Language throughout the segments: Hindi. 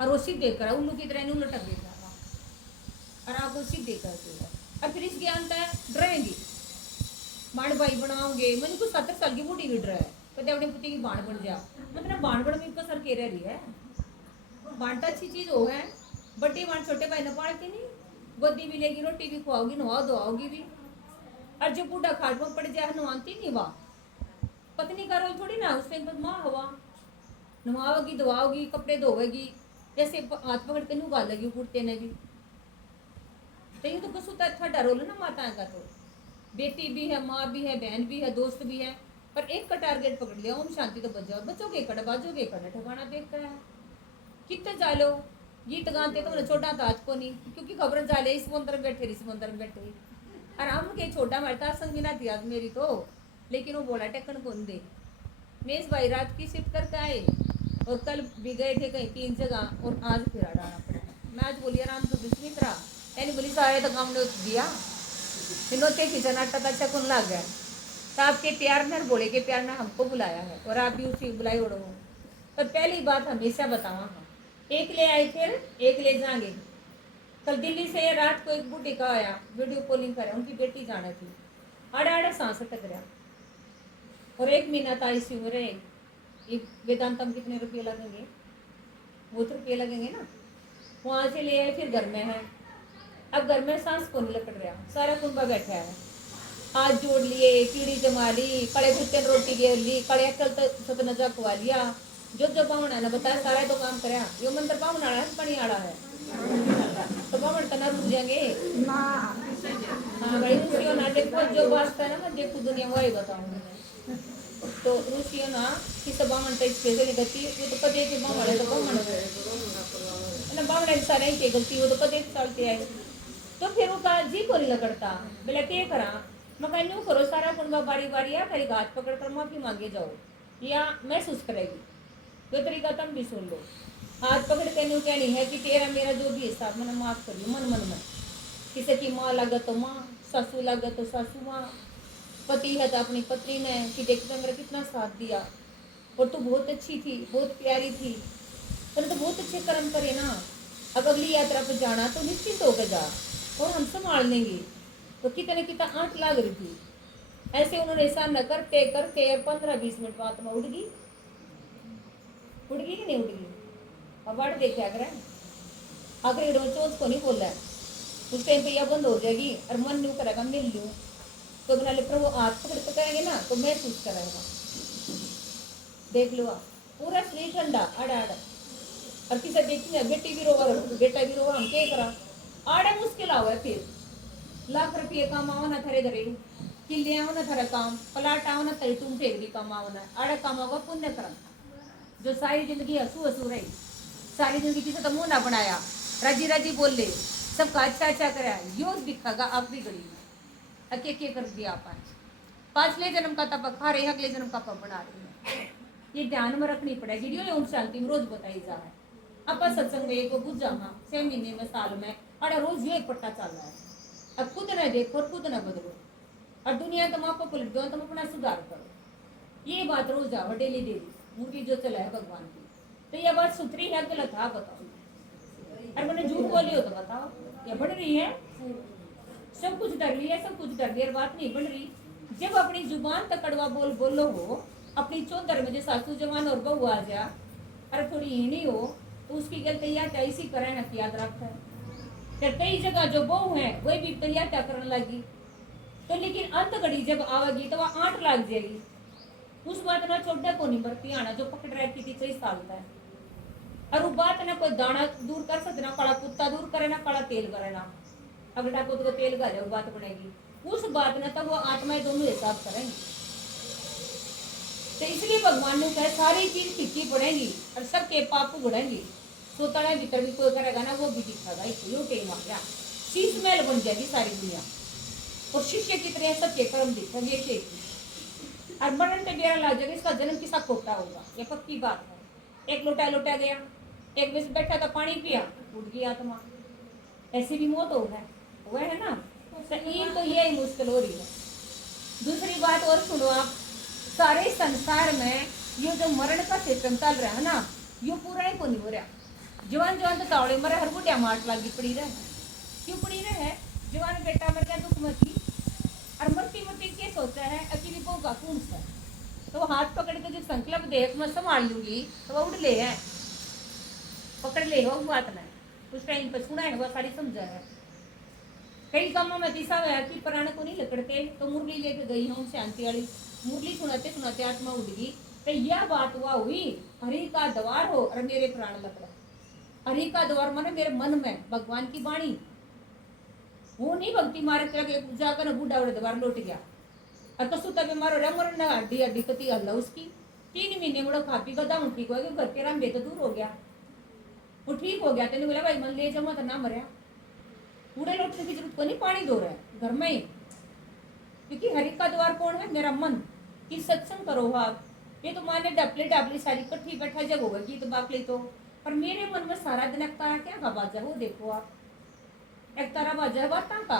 और वो सीधे करा उल्लू की तरह नहीं लटक देता और आपको सीधे कर देगा। और फिर इसके अंत डरेंगी बाण भाई बनाओगे मैंने कुछ 70 साल की बूढ़ी भी डरा है कहते अपने पुत्री की बाण बन जा मतलब बाण बन में कसर के रह रही है। बाण तो अच्छी चीज हो है बड़ी बाण छोटे भाई ने पालती नहीं गोदी भी लेगी रोटी भी खुआओगी नवा धोआओगी भी। और जो बूढ़ा खाट में पड़ जाए नवाती नहीं वाह पत्नी का रोल थोड़ी ना उस टाइम पर माँ हवा नवाओगी धोआओगी कपड़े धोएगी जैसे हाथ पकड़ के नुगा लगी कुर्ते ने भी तो ये तो कुछ था रोल है ना माताएं का तो बेटी भी है माँ भी है बहन भी है दोस्त भी है पर एक का टारगेट पकड़ लिया ओम शांति तो बच जाओ बच्चों के कड़ बाजोगे कड़ ठिकाना देखता है कितने जालो गीत गाते तो छोटा था आज को नहीं क्योंकि खबर जाले इस समुद्र में बैठे इस समुद्र में बैठे आराम के छोटा मरता संग ना थी आज मेरी तो लेकिन वो बोला टेकन कौन दे मैं इस भाई रात की शिफ्ट करके आए और कल भी गए थे कहीं 3 जगह और आज फिर डालना पड़ा मैं आज बोली आराम तो विस्मित रहा यानी बोली सारे तो काम ने दिया नोते किचन आटा अच्छा कौन लग गया तो आपके प्यार ने बोले के प्यार ने हमको बुलाया है और आप भी उसी बुलाई उड़ो पर पहली बात हमेशा बतावा हम एक ले आए फिर एक ले जाएंगे। कल दिल्ली से रात को एक बूढ़ी का आया वीडियो कॉलिंग करा उनकी बेटी जाना थी आड़ा आड़ा सांस तक रहा और 1 महीना था आईसीयू में रहे वेदांतम कितने रुपये लगेंगे बहुत रुपये लगेंगे ना वहां से ले आए फिर घर में है अब घर में सांस को नहीं लपट रहा सारा कुंबा बैठा है हाथ जोड़ लिए कीड़ी जमा ली कड़े कुत्ते रोटी गे ली कड़े कल सतनजा खुआ लिया जो बामण ने बताया सारा तो काम कराया यो मंदिर बामण आड़ा है पानी आड़ा है तो बामण तना रुक जाएंगे हाँ भाई ऋषियों ना देखो जो वास्ता है ना मैं देखू दुनिया वही बताऊंगी तो ऋषियों ना किस बामण तो स्पेशल गति वो तो कदे के बामण है तो बामण है ना बामण सारे ही गलती वो तो कदे चलते आए तो फिर वो का जी को नहीं लगता बोले क्या करा मैं कह यूँ करो सारा कुंबा बारी बारी या खरी घाट पकड़ कर माफी मांगे जाओ या महसूस करेगी दो तरीका तुम भी सुन लो हाथ पकड़ के यूँ कहनी है कि तेरा मेरा जो भी हिसाब मैंने माफ करियो मन मन में किसी की माँ लगे तो माँ सासू लगे तो सासू माँ पति है तो अपनी पत्नी ने कि देखते मेरा कितना साथ दिया और तू बहुत अच्छी थी बहुत प्यारी थी पर तो बहुत अच्छे कर्म करे ना अब अगली यात्रा पर जाना तो निश्चिंत होकर जा और हम संभाल लेंगे तो कितने कितना आंट लाग रही थी ऐसे उन्होंने ऐसा न करते करते 15-20 मिनट बाद में उड़ गई कि नहीं उड़ गई अब बाढ़ देखे अगर आखिरी चोच को नहीं खोल रहा है उस टाइम पे यह बंद हो जाएगी और मन नहीं करेगा मिल लूँ तो बना ले प्रभु हाथ पकड़ के करेंगे ना तो महसूस कराएगा देख लो आप पूरा शरीर ठंडा आड़ा आड़ा और किसी देखी बेटी भी रोवा बेटा भी रोवा हम क्या करा आड़े मुश्किल आवा है फिर लाख रुपये काम आओ ना थरे धरे किले आओ ना थरा काम पलाट आओ ना तरी तुम फेंक दी काम आओ ना आड़ा काम होगा पुण्य कर्म जो सारी जिंदगी हंसू हंसू रही सारी जिंदगी किसी का मुंह ना बनाया राजी राजी बोल ले सबका अच्छा अच्छा कराया यो दिखागा आपकी गली में अके कर दिया आप 5ले जन्म का तब खा रहे अगले जन्म का पप बना रही है ये ध्यान में रखनी पड़ेगी जो ओम शांति में रोज बताई जा है आप सत्संग में एक बुझ जाना 6 महीने में साल में अड़ा रोज ये एक पट्टा चल रहा है अब खुद न देखो और खुद न बदलो और दुनिया तुम आपको पलट दो तुम अपना सुधार करो ये बात रोज आओ डेली डेली मूवी जो चला है भगवान की तो ये बात सुथरी है गलत है बताओ और मैंने झूठ बोली हो तो बताओ ये बढ़ रही है सब कुछ डर लिया सब कुछ डर लिया बात नहीं बढ़ रही जब अपनी जुबान तक कड़वा बोलो हो अपनी चौधर में जो सासू जवान और बहू आ जा अरे थोड़ी हीनी हो तो उसकी गलती याद ऐसी करे ना याद रखता है फिर कई जगह जो बहू है वही भी तैयार करने लगी तो लेकिन अंत घड़ी जब आवेगी तो वह 8 लाग जाएगी उस बात ना छोटा को नहीं बरती आना जो पकड़ रखी थी 6 साल का और वो बात ना कोई दाना दूर कर सकते ना कड़ा कुत्ता दूर करे ना कड़ा तेल करे ना अगड़ा को तो तेल गाले वो बात बनेगी उस बात ना तब वो आत्माएं दोनों हिसाब करेंगी तो इसलिए भगवान ने कहा सारी चीज फीकी पड़ेगी और सबके पाप उगड़ेंगे सोतड़ा भीतर भी कोई करेगा ना वो भी दिखागा यो टेम आ गया शीश महल बन जाएगी सारी दुनिया और शिष्य की तरह सबके कर्म दिखेंगे और मरण पे बेरा ला जाएगा इसका जन्म किसा खोटा होगा ये पक्की बात है एक लोटा लोटा गया एक में बैठा था पानी पिया उठ गया आत्मा ऐसी भी मौत हो गया वह है ना तो यही मुश्किल हो रही है। दूसरी बात और सुनो आप सारे संसार में ये जो मरण का सिस्टम चल रहा है ना ये पूरा ही को नहीं हो रहा जवान जवान तो तावड़े मरे हर बुढ़िया माट लागी पड़ी रहे, क्यों पड़ी रहे? जवान बेटा मर गया दुख मची, और मरती मरती क्या सोचा है अकेली बहू का कौन सा, तो वो हाथ पकड़ के जब संकल्प देख मैं संभाल लूंगी तो वो उड़ ले है, पकड़ ले वो बात ना, उस टाइम पर सुना है वो सारी समझा है। कई कामों में दिशा है कि प्राण को नहीं लकड़ते, तो मुरली लेके गई हूँ शांति वाली, मुरली सुनाते सुनाते आत्मा उड़ गई, तो यह बात हुआ हुई हरि का द्वार हो और मेरे प्राण लकड़ा। हरि का द्वार माने मेरे मन में भगवान की वाणी, वो नहीं भक्ति मारे के जाकर बूढ़ा बड़े द्वार लौट गया, और कसू तब मारो रे मरना हड्डी हड्डी कती हल्ला उसकी 3 महीने मुड़ा खा पी गदा ठीक हो गया, घर के राम बेत दूर हो गया, वो ठीक हो गया। तेने बोला भाई मन ले जाओ तो ना मरिया, कूड़े लौटने की जरूरत को नहीं, पानी दो रहा है घर में ही, क्योंकि हरि का द्वार कौन है? मेरा मन। कि सत्संग करो आप, ये तो माने डापले डापले सारी कट्ठी बैठा जग होगा गीत बाकली तो, पर मेरे मन में सारा दिन एक तारा क्या का बाजा हो, देखो आप एक तारा बाजा है बातों का,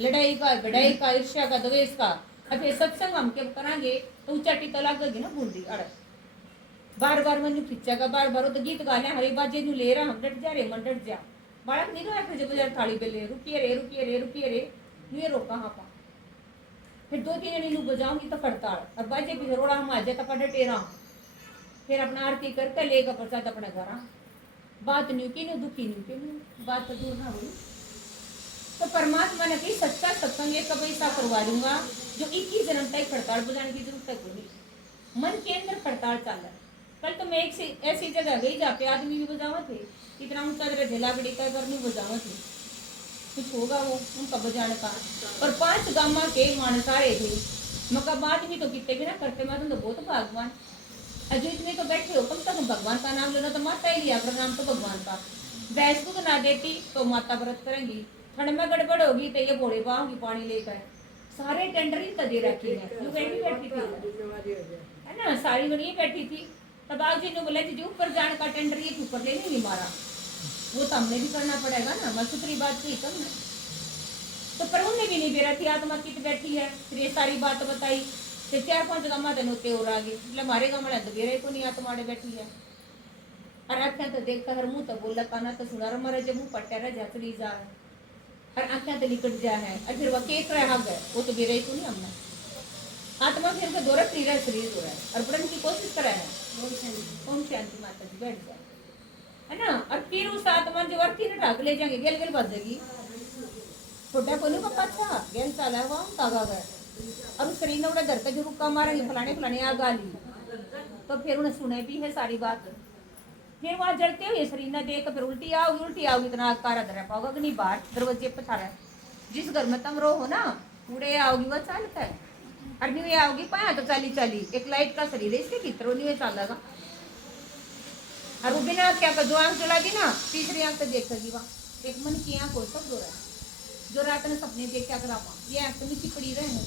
लड़ाई का, बढ़ाई का, ईर्ष्या का, द्वेष का। अब ये सत्संग हम क्या कराएंगे तो ऊंचा टीका लगेगी ना बूंदी अड़, बार बार मन खिंचेगा, बार बार तो गीत गा ले हरे बाजे नु ले रहा हम डट जा रे मन डट जा, बालक नहीं रहा जब बाजार थाली पे ले रुकिए रे रुकिए रे रुकिए रे, ये रोका हाँ पा, फिर 2-3 नीलू बजाऊंगी तो हड़ताल, अब बाजे भी रोड़ा हम आ जाए तो डटे रहा, फिर अपना आरती करके लेगा प्रसाद अपने घर, बात न्यू की न्यू दुखी न्यू की न्यू, बात तो दूर ना हुई। तो परमात्मा ने कही सच्चा सत्संग एक पैसा करवा दूंगा, जो 21 जन्म तक हड़ताल बजाने की जरूरत तक नहीं, मन के अंदर हड़ताल चल रहा है। कल तो मैं एक ऐसी जगह गई जहाँ पे आदमी भी बजावा थे, इतना ऊंचा जगह ढेला बड़ी का नहीं बजावा थे, कुछ होगा वो उनका बजाने का, और 5 गामा के मानसारे थे, मका बात भी तो कितने भी ना करते, मैं तो बहुत भगवान अजो इतने तो बैठे हो, कम से कम भगवान का नाम लेना तो माता ही लिया कर, नाम तो भगवान का, भैंस को ना देती तो माता व्रत करेंगी, ठंड में गड़बड़ होगी तो ये बोले पाऊंगी पानी लेकर, सारे टेंडर ही तो दे रखी है, बैठी थी है ना, सारी बनी बैठी थी, तब आप जी ने बोला जी ऊपर जाने का टेंडर ये ऊपर ले नहीं मारा, वो तो हमने भी करना पड़ेगा ना, मैं सुथरी बात कही तब ना, तो पर उन्हें भी नहीं बेरा थी, आत्मा कित बैठी है, फिर ये सारी बात बताई, फिर 4-5 गामा दिन होते और आगे, मतलब हमारे गामा तो बेरे को नहीं आत्मा बैठी है, और आख्या तो देखता हर मुंह तो बोला काना तो सुना रहा जब मुंह पट्टा रहा जा चली जा है, और आख्या तो लिकट जा है, और फिर वह केक रहा गए वो तो बेरे को नहीं हमने, आत्मा फिर तो दौरा फ्री रहा शरीर हो रहा है, और बढ़ने की कोशिश कर रहा है, ओम शांति माता जी बैठ जाए है ना, और फिर उस आत्मा जो अर्थी ने ढाक ले जाएंगे गेल गेल बजेगी, छोटा को नहीं पता था गेल चाला हुआ कागा गए, और उस शरीर ने उन्हें डर का जो रुक्का मारेंगे फलाने फलाने आ गाली, तो फिर उन्हें सुने भी है सारी बात, फिर वहां जलते हुए शरीर ने देख फिर उल्टी आओगी इतना आकार धरा पाओगा कि नहीं, बाहर दरवाजे पे था जिस घर में तुम रो हो ना उड़े आओगी वह चालता है, और नहीं आओगी पाया तो चाली चाली एक लाइट का शरीर है इसके भीतर नहीं चलेगा, और वो बिना क्या कर जो आंख जला दी ना तीसरी आंख तो देखेगी वहाँ, एक मन की आंख हो सब दो रहा है, जो रात ने सपने देख क्या करा ये आंख तो नीचे पड़ी रहे,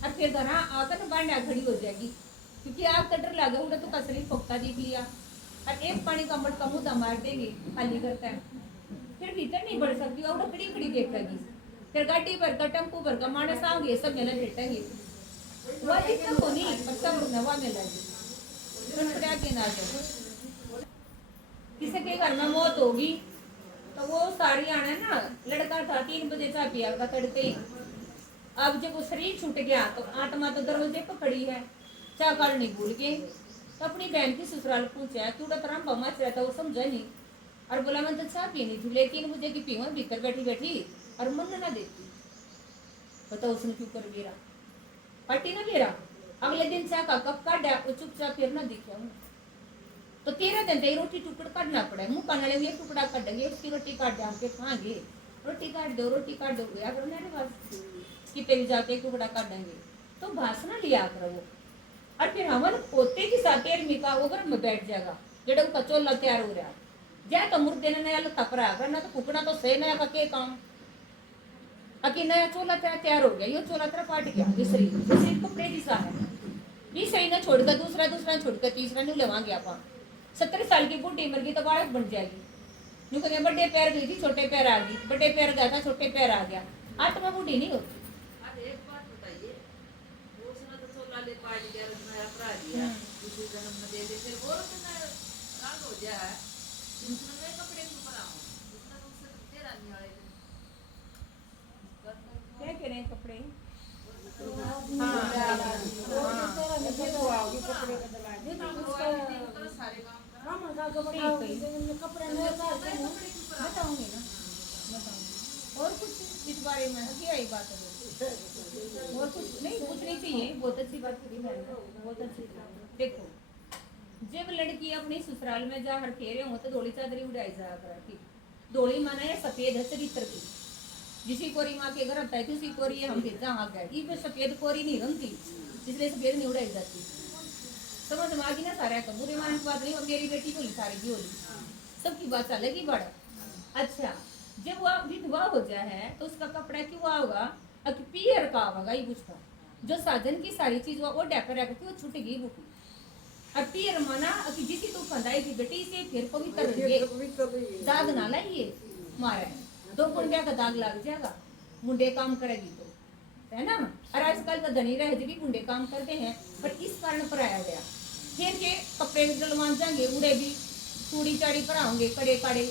और फिर घर आकर ना बांड खड़ी हो जाएगी, क्योंकि आग का डर लगा उन्हें तो कसरी पोखता देख लिया, और एक पानी का मटका मुद्दा मार देंगे खाली करता है, फिर भीतर नहीं बढ़ सकती और खड़ी खड़ी देखेगी, फिर गाड़ी भर का टेम्पो भर का मानस आओगे सब मेला भेटेंगे, वह दिक्कत होनी और सब नवा मिलेगी, के ना जाए किसी के घर में मौत होगी तो वो सारी आना ना, लड़का था 3 बजे चाय पिया का तड़ते ही, अब जब वो शरीर छूट गया तो आत्मा तो दरवाजे पर खड़ी है, चाय काल नहीं भूल के, तो अपनी बहन की ससुराल पूछा तू राम बमा रहता वो समझा नहीं, और बोला मैं तो चाय पीनी थी लेकिन मुझे की पीवा भीतर बैठी बैठी और मन ना देती, बताओ उसने क्यों कर गिरा पार्टी ना गिरा, अगले दिन चाय का कप काटा चुपचाप फिर ना दिखा, तो 13 दिन तक रोटी टुकड़ा काटना पड़ा, मुँह काटने लगे एक टुकड़ा काट देंगे उसकी रोटी काट दे के खाएंगे, रोटी काट दो गया करो मेरे पास कितने भी जाके एक टुकड़ा काट देंगे, तो भाषण लिया करो वो, और फिर हवन पोते की साथ मिका वो घर में बैठ जाएगा, जेड़ा उसका चोला तैयार हो रहा जाए तो मुर्दे ने नया थप रहा अगर ना तो कुकड़ा तो सही नया का के काम, अकी नया चोला तैयार हो गया, ये चोला तेरा काट गया, दूसरी कपड़े की सा है, ये सही ना छोड़कर दूसरा छोड़कर तीसरा नहीं लेवांगे आप, 70 साल की बूढ़ी मर गई तो बालक बन जाएगी, यूं कहते बड़े पैर गई थी छोटे पैर आ गई, बड़े पैर गया था छोटे पैर आ गया, आत्मा बूढ़ी नहीं होती। एक बात बताइए, वो समय तो सोला ले पाट गया, उसमें अपराध दिया, दूसरे जन्म में दे दे, फिर वो तो ना राग हो जाए, दूसरे में कपड़े क्यों बनाओ दूसरा तुमसे दे रानी वाले क्या कह रहे हैं कपड़े सारे काम बताऊंगी ना बताऊंगी और कुछ इस बारे में क्या ही बात है और कुछ नहीं पूछनी चाहिए बहुत अच्छी बात करी मैंने बहुत अच्छी देखो जब लड़की अपनी ससुराल में जा हर फेरे हो तो धोली चादरी उड़ाई जाया करा ठीक धोली माना है सफेद है चरित्र की जिसी कोरी माँ के घर आता है उसी कोरी हम भेजा आ गए ये पे सफेद कोरी नहीं रंगती इसलिए सफेद नहीं उड़ाई जाती समझ में आ गई ना सारा का बुरे माने की बात नहीं और मेरी बेटी को सारी की होली सबकी बात अलग ही बड़ा अच्छा जब वो विधवा हो जाए है तो उसका कपड़ा क्यों होगा पियर का होगा ये पूछता जो साजन की सारी चीज वो डेकर रखती वो छूटेगी वो और पियर माना कि जिसी तू फंदाई की बेटी से फिर पवित्र दाग ना लाइए मारे 2 कुंडिया का दाग लग जाएगा मुंडे काम करेगी तो है ना और आजकल का धनी रह भी मुंडे काम करते हैं पर इस कारण पर आया गया फिर के कपड़े जलवान जाएंगे उड़े भी चूड़ी चाड़ी पराओगे कड़े काड़े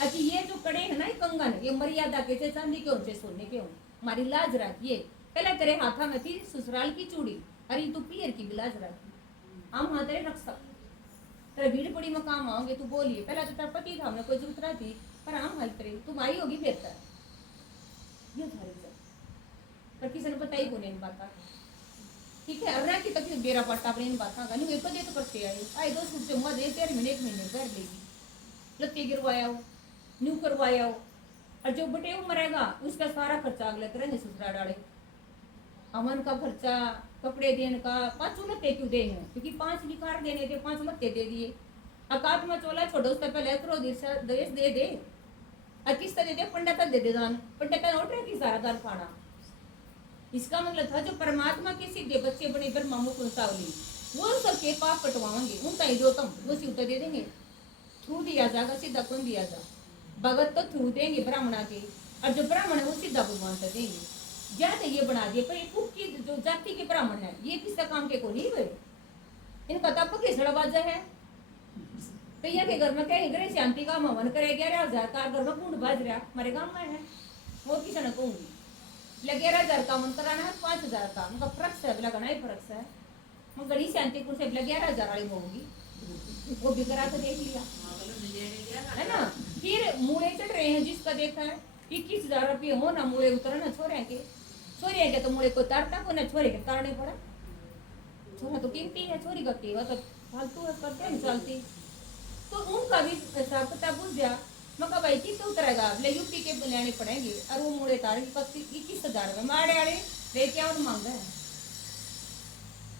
अच्छा ये जो कड़े है ना ये कंगन ये मर्यादा के थे चांदी के होते सोने के हो हमारी लाज रखिए पहले तेरे हाथा में थी ससुराल की चूड़ी अरे तू पियर की भी लाज रखी हम हाथ तेरे रख सकते तेरे भीड़ पड़ी में काम आओगे तू बोलिए पहले तो तेरा पति था हमने कोई जरूरत रहा थी पर हम हाल तेरे तुम आई होगी फिर तक ये सारी पर किसी ने बताई को नहीं बात ठीक है अब की तक बेरा पट्टा अपने इन बात का नहीं दे तो करते आए 2 सूट से मुँह दे 1 महीने कर लेगी लत्ते गिरवाया हो न्यू करवाया हो और जो बटे मरेगा उसका सारा खर्चा अगले करेंगे ससुराल वाले अमन का खर्चा कपड़े देने का 5 लत्ते क्यों दे हैं क्योंकि 5 निकार देने थे 5 लत्ते दे दिए अकात में चोला छोड़ो उससे पहले करो देश दे दे और किस तरह दे पंडित दे दे दान पंडित नोट रहे की सारा दान खाना इसका मतलब था जो परमात्मा के सीधे बच्चे बने ब्रह्मा मुकुंद सावली वो सबके पाप कटवाएंगे उनका ही जो तुम वो सीधा दे देंगे थ्रू दिया जाएगा सीधा कौन दिया जा भगत तो थ्रू देंगे ब्राह्मणा के और जो ब्राह्मण है वो सीधा भगवान से देंगे ज्यादा ये बना दिए पर एक की जो जाति के ब्राह्मण है ये किसका काम के को नहीं हुए इनका तब घिसड़ा बाजा है कईया के घर में कहीं ग्रह शांति का हवन करे 11,000 का घर में कुंड बाज रहा हमारे गांव में है वो किसी ने कहूंगी 11,000 का मन कराना है 5,000 का उनका फर्क है लगना ही फर्क है मैं गड़ी शांति कुछ 11,000 वाली होगी वो भी करा के देख लिया है ना फिर मूले चढ़ रहे हैं जिसका देखा है 21,000 रुपये हो ना मूले उतर ना छोरे के तो मूले को तारता को ना छोरे के तारने पड़ा छोरा तो कीमती है छोरी का केवा तो फालतू है करते हैं चलती तो उनका भी हिसाब किताब बुझ गया मका भाई की तो उतरेगा ले यूपी के लेने पड़ेंगे और वो मूले तार की 21,000 रुपये मारे आड़े ले क्या मांग है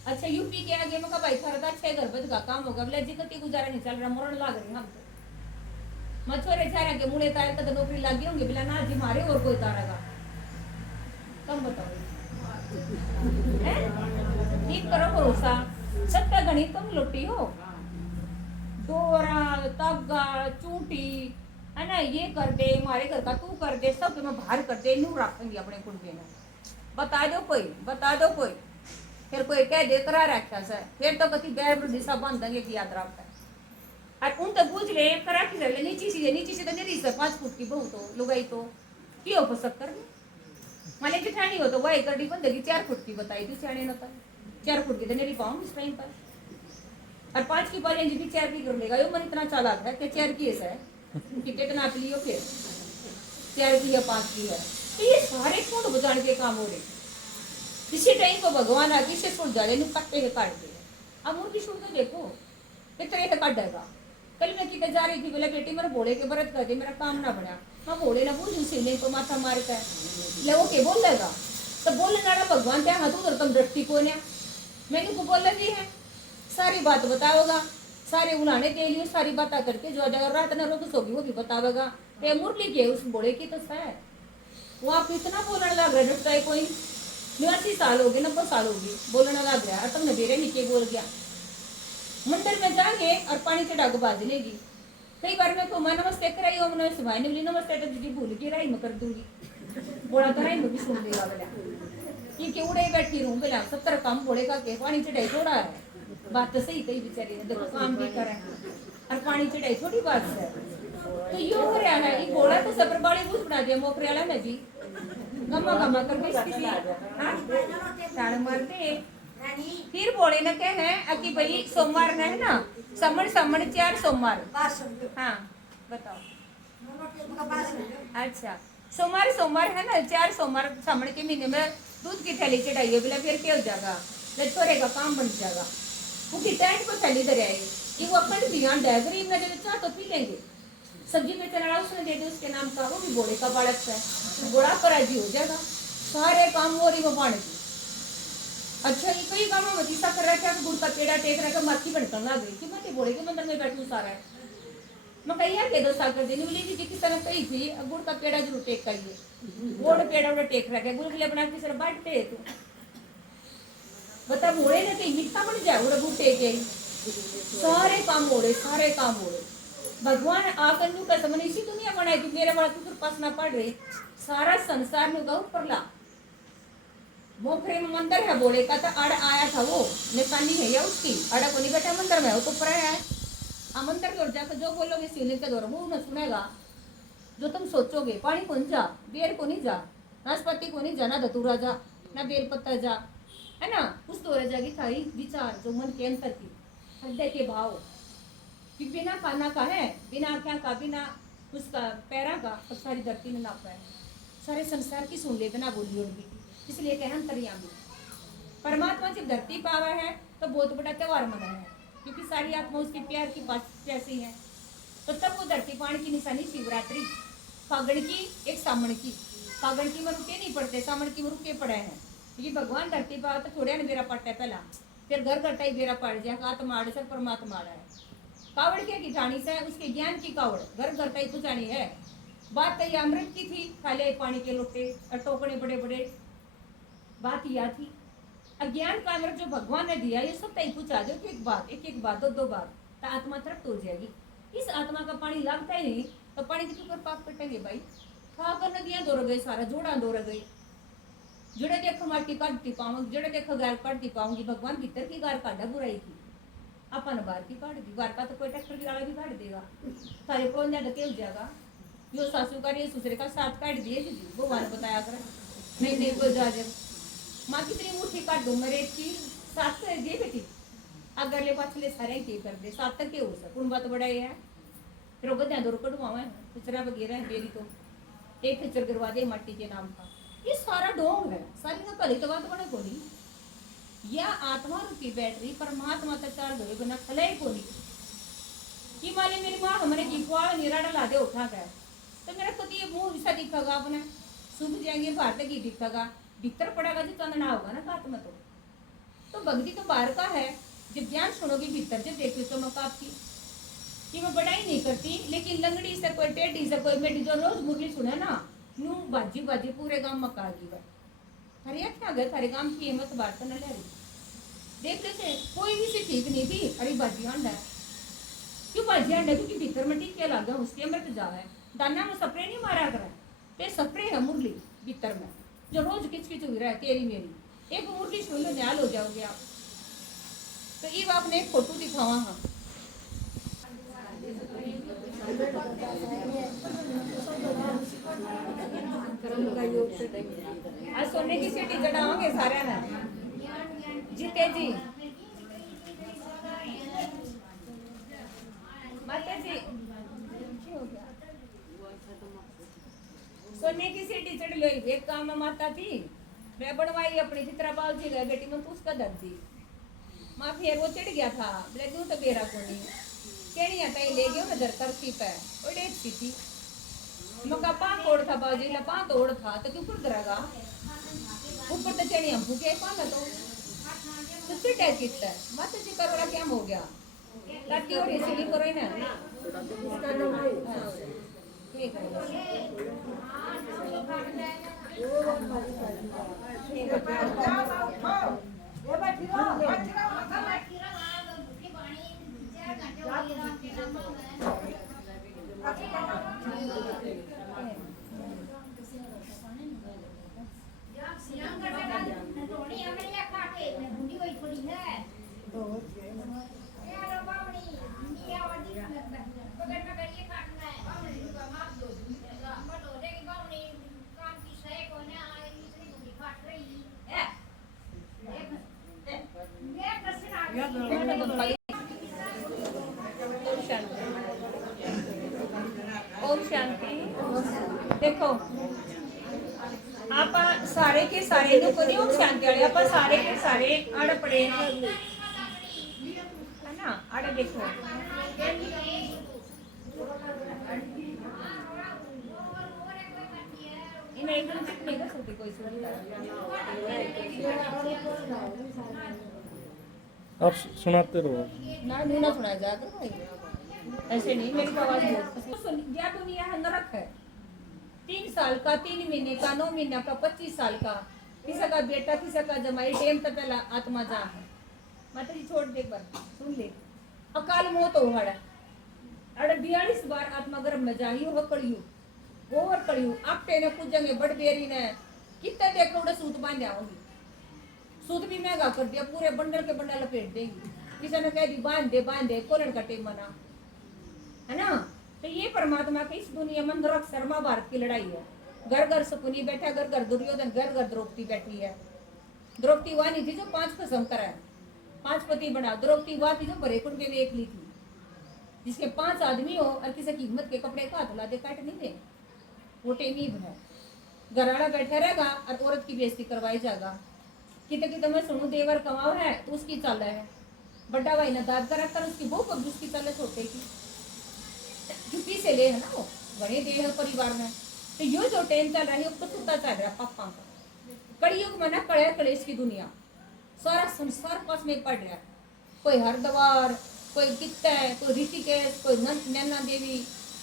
अच्छा यूपी के आगे मका भाई खरदा 6 घर बद का काम होगा बोले जी कति गुजारा नहीं चल रहा मरण लाग रही हम तो मछोरे जा रहे मुड़े तार का तो नौकरी लगी होंगे बिला ना जी मारे और कोई तारेगा तुम बताओ ठीक करो भरोसा सत्ता घनी तुम लुटी हो डोरा तगा चूटी है ना ये कर दे हमारे घर का तू कर दे सब मैं बाहर कर दे नू रखेंगे अपने कुंडे में बता दो कोई फिर कोई कह दे करा रखा से फिर तो कति बैर दिशा बंद देंगे कि याद रखता है और उन तो पूछ ले करा की रहे नीची से तो नहीं से 5 फुट की बहू तो लुगाई तो क्यों हो सकता है माने जिठानी हो तो वही कर दी बंदगी 4 फुट की बताई तू सियाने न पर 4 फुट की तो नहीं पाऊंगी इस टाइम पर और 5 की बार जी 4 की कर लेगा यो मन इतना चालाक है कि 4 की है कि कितना आप लियो फिर 4 की या 5 की है तो ये सारे कौन बजाने के काम हो रहे इसी टाइम को भगवान आगे से छोड़ जा रहे कट्टे के काट दे अब मुर्गी छोड़ के देखो कितने से काटेगा कल मैं कितने जा रही थी बोला बेटी मेरे भोले के व्रत कर दे मेरा काम ना बना मैं भोले ना बोल उसे नहीं तो माथा मारता है ले वो के बोल लेगा तो बोलने वाला भगवान क्या हाथ उधर तुम दृष्टि को ने मैंने को बोल रही है सारी बात बताओगा सारे उलाने दे लियो सारी बात करके जो जगह रात न रोक सोगी वो भी बतावेगा ते मुरली के उस बोले की तो है वो आप इतना बोलने लग रहे डरता है कोई 89 साल हो गए 90 साल होगी बोलने लग रहा है तुमने बेरे नीचे बोल गया मंदिर में जाएंगे और पानी से डाग बाज लेगी कई बार मैं को मैं नमस्ते कराई ओम नमः शिवाय ने बोली नमस्ते तो दीदी भूल के राई में कर दूंगी बोला तो राई में भी सुन लेगा बोला ये के उड़े बैठी रहूं बोला 70 काम बोले का के पानी चढ़ाई थोड़ा है बात तो सही कही बेचारी ने देखो काम भी करे और पानी चढ़ाई थोड़ी बात है। तो यो हो रहा है ये घोड़ा तो सबर बाड़ी बूझ बना दिया मोकरे वाला ने जी गमा गमा करके किसी हाँ ताड़ मारते फिर बोले न के हैं कि भाई सोमवार ने है ना समण समण 4 सोमवार हाँ बताओ अच्छा सोमवार सोमवार है ना 4 सोमवार समण के महीने में दूध की थैली चढ़ाइए बोला फिर क्या हो जाएगा छोरे का काम बन जाएगा वो की टेंट को थैली दे आएगी कि वो अपन ध्यान दे गरीब में जब चाह तो पी लेंगे सब्जी बेचने वाला उसने दे दी उसके नाम का वो भी घोड़े का बालक है घोड़ा पराजी हो जाएगा सारे काम वो रही वो पाने की अच्छा ये कई काम में तीसा कर रहा है गुड़ का पेड़ा टेक रहा है माथी बनकर ना गई कि मैं घोड़े के मंदिर में बैठू सारा है मैं कही के 2 साल कर देनी बोली जी किसी तरह कही थी गुड़ का पेड़ा जरूर टेक करिए गुड़ पेड़ा उड़ा टेक रखा है गुड़ के लिए बना किसी तरह बांटते तू बता घोड़े ने कहीं मीठा बन जाए उड़ा गुड़ टेक सारे काम हो रहे भगवान आकर न्यू का समझ इसी दुनिया बनाई कि मेरे वाला तू पास ना पड़ रही सारा संसार में गौ पर ला मोखरे में मंदिर है बोले का तो अड़ आया था वो निशानी है या उसकी अड़ा को नहीं बैठा मंदिर में वो तो पर है मंदिर की ओर जाकर जो बोलोगे शिवलिंग के द्वारा वो न सुनेगा जो तुम सोचोगे पानी को नहीं जा बेर को नहीं जा नाशपाती को नहीं जा ना धतूरा जा ना बेल पत्ता जा है ना उस द्वारा जागी थाई विचार जो मन के अंतर की हृदय के भाव कि बिना खाना का है बिना आँखों का बिना उसका पैरा का और सारी धरती में नापा है सारे संसार की सुन ले बिना बोली उड़गी इसलिए कह अंतर्यामी परमात्मा जब धरती पावा है तो बहुत बड़ा त्योहार मना है क्योंकि सारी आत्मा उसके प्यार की बात जैसी है तो तब वो धरती पाण की निशानी शिवरात्रि फागण की एक सामण की फागण की में रुके नहीं पड़ते सामण की में रुके पड़े हैं क्योंकि भगवान धरती पावा तो थोड़े ने बेरा पड़ता है पहला फिर घर घटा ही बेरा पड़ जाए आत्मा आड़ से परमात्मा आड़ा है कावड़ के गिठानी से उसके ज्ञान की कावड़ घर घर का ही पुजानी है बात तो ये अमृत की थी खाले पानी के लोटे और टोकने बड़े बड़े बात यह थी अज्ञान का अमृत जो भगवान ने दिया ये सब तय पूछा दो एक बात दो बात तो आत्मा तृप्त हो जाएगी इस आत्मा का पानी लगता ही नहीं तो पानी के ऊपर पाप कटेंगे भाई खाकर नदियां दौड़ गई सारा जोड़ा दौड़ गई जुड़े देखो माटी काटती पाऊंगी जुड़े देखो गाय काटती पाऊंगी भगवान भीतर की गाय काटा बुराई की अपन बाहर की काट दी बाहर का तो कोई ट्रैक्टर की गाड़ी भी काट देगा सारे प्रोन्या ढके हो जाएगा यो सासू का ये ससुरे का साथ काट दिए भगवान बताया कर नहीं कोई जाजर माँ कितनी मुट्ठी काट दो मेरे की साथ कर दिए बेटी अगर ले पाछले सारे के कर दे साथ तक के हो सक कुंबा तो बड़ा है फिर वो गद्या दौड़ कटवावा है पिचरा वगैरह है बेरी तो एक खिचर करवा दे माटी के नाम का ये सारा ढोंग है सारी ना पहले तो बात बड़े बोली या आत्मा रूपी बैटरी परमात्मा तक चार्ज हो बिना खले को नहीं कि माले मेरी माँ हमारे कीपवाड़ निराड़ा ला दे उठा गया तो मेरा पति ये मुंह ऐसा दिखेगा अपने सूख जाएंगे बाहर की दिखेगा भीतर पड़ेगा जो चंदना होगा ना आत्मा तो भक्ति तो बाहर का है जब ज्ञान सुनोगी भीतर जब देखो तो मौका आपकी कि मैं बड़ाई नहीं करती लेकिन लंगड़ी से कोई टेढ़ी से कोई मेरी जो रोज मुरली सुने ना नू बाजी बाजी पूरे गांव मका की बात हरिया क्या गए थारे गांव की हिम्मत बात तो न ले रही देख लेते कोई भी से ठीक नहीं थी अरे बाजी अंडा क्यों बाजी अंडा क्योंकि भीतर में टीके लगा उसके अमृत जावे दाना में सपरे नहीं मारा करे ते सपरे है मुरली भीतर में जो रोज किचकिच हुई रहा तेरी मेरी एक मुरली सुन लो न्याल हो जाओगे आप तो ये आपने एक फोटो दिखावा हाँ आज सोने की सीटी चढ़ाओगे सारे ना जीते जी माता जी सोने की सीटी चढ़ लो एक काम में माता थी मैं बनवाई अपनी चित्रापाल जी गए बेटी में तो उसका दर्द दी माँ फिर वो चढ़ गया था बोले दूं तो बेरा को नहीं केड़िया तई ले गयो नजर करती पे और डेट सी थी मका पा कोड़ था बाजी ला पा तोड़ था तो क्यों ऊपर गिरेगा ऊपर तो चढ़ी हम भूखे पा ना तो चिटे कितना मत जी करोड़ा क्या हो गया लाती और इसीलिए करो ना ठीक ओम शांति। देखो आप सारे के सारे नु को नहीं ओम शांति वाले आप सारे के सारे आड़ पड़े है ना। आड़ देखो इन्हें एकदम से नहीं कर सकती कोई आप सुनाते रहो ना नू ना सुनाया जाकर भाई ऐसे नहीं। मेरी आवाज बहुत यह दुनिया है नरक है। 3 साल का 3 महीने का 9 महीने का 25 साल का किसी का बेटा किसी का जमाई टेम तक चला आत्मा जा है। माता जी छोड़ दे बार सुन ले अकाल मौत हो हड़ा अड़ 42 बार आत्मा गर्भ में जाही हो कड़ियो और कड़ियो आप टेने पूजेंगे बड़ बेरी ने कितने देख लो सूत बांध आओगी। सूत भी महंगा कर दिया पूरे बंडल के बंडल लपेट देंगी। किसी ने कह दी बांध दे कोलन का टेम बना है ना। तो ये परमात्मा की इस दुनिया में नरक शर्मा भारत की लड़ाई है। घर घर सकुनी बैठा घर घर दुर्योधन घर घर द्रौपदी बैठी है। द्रौपदी वहां नहीं थी जो 5 कसम कराए 5 पति बना। द्रौपदी वहां थी जो भरे कुंडे में एक ली थी जिसके 5 आदमी हो और किसी की हिम्मत के कपड़े का हाथ ला दे काट नहीं दे वो टेमीब है। घराड़ा बैठा रहेगा और औरत की बेइज्जती करवाई जाएगा। किते मैं सुनू देवर कमाओ है तो उसकी चाल है। बड़ा भाई ने दाद करा कर उसकी बहु कब उसकी चाल छोटे की चुपी से ले है ना वो बड़े देह परिवार में। तो यो जो टाइम चल रहा है तो सुता चल रहा है पापा का कलयुग में ना कड़े कलेश की दुनिया सारा संसार पास में पड़ रहा है। कोई हरद्वार कोई कित्ता कोई ऋषिकेश कोई नैना देवी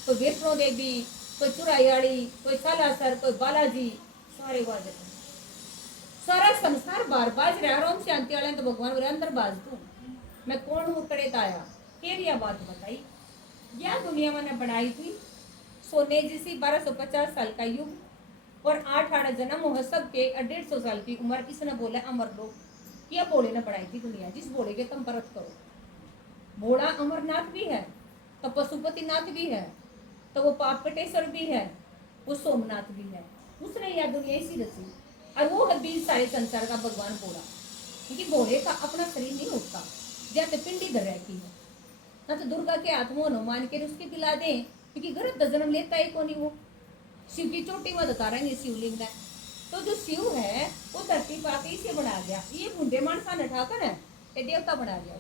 कोई वैष्णो देवी कोई चुरायाड़ी कोई सालासर कोई बालाजी सारे बाज सारा संसार बार बाज रहा। रोम शांति वाले तो भगवान बोले अंदर बाज तू मैं कौन हूँ कड़े ताया तेरी बात बताई। यह दुनिया मैंने बनाई थी सोने जैसी 1250 साल का युग और 8 जन्म हो सबके 150 साल की उम्र। इसने बोला अमर लोग यह भोले ने बनाई थी दुनिया। जिस भोले के तुम परत करो भोला अमरनाथ भी है तो पशुपतिनाथ भी है तो वो पापकटेश्वर भी है वो सोमनाथ भी है। उसने यह दुनिया इसी रची और वो है 20 सारे संसार का भगवान भोला। क्योंकि भोले का अपना शरीर नहीं उठता जैसे पिंडी धर की है ना। तो दुर्गा के आत्मा हनुमान के उसके दिला दे क्योंकि गलत जन्म लेता है कौन वो शिव की चोटी में बता रहे हैं शिवलिंग है। तो जो शिव है वो धरती पाके इसे बना दिया। ये बूढ़े मानसा ने ठाकर है ये देवता बना दिया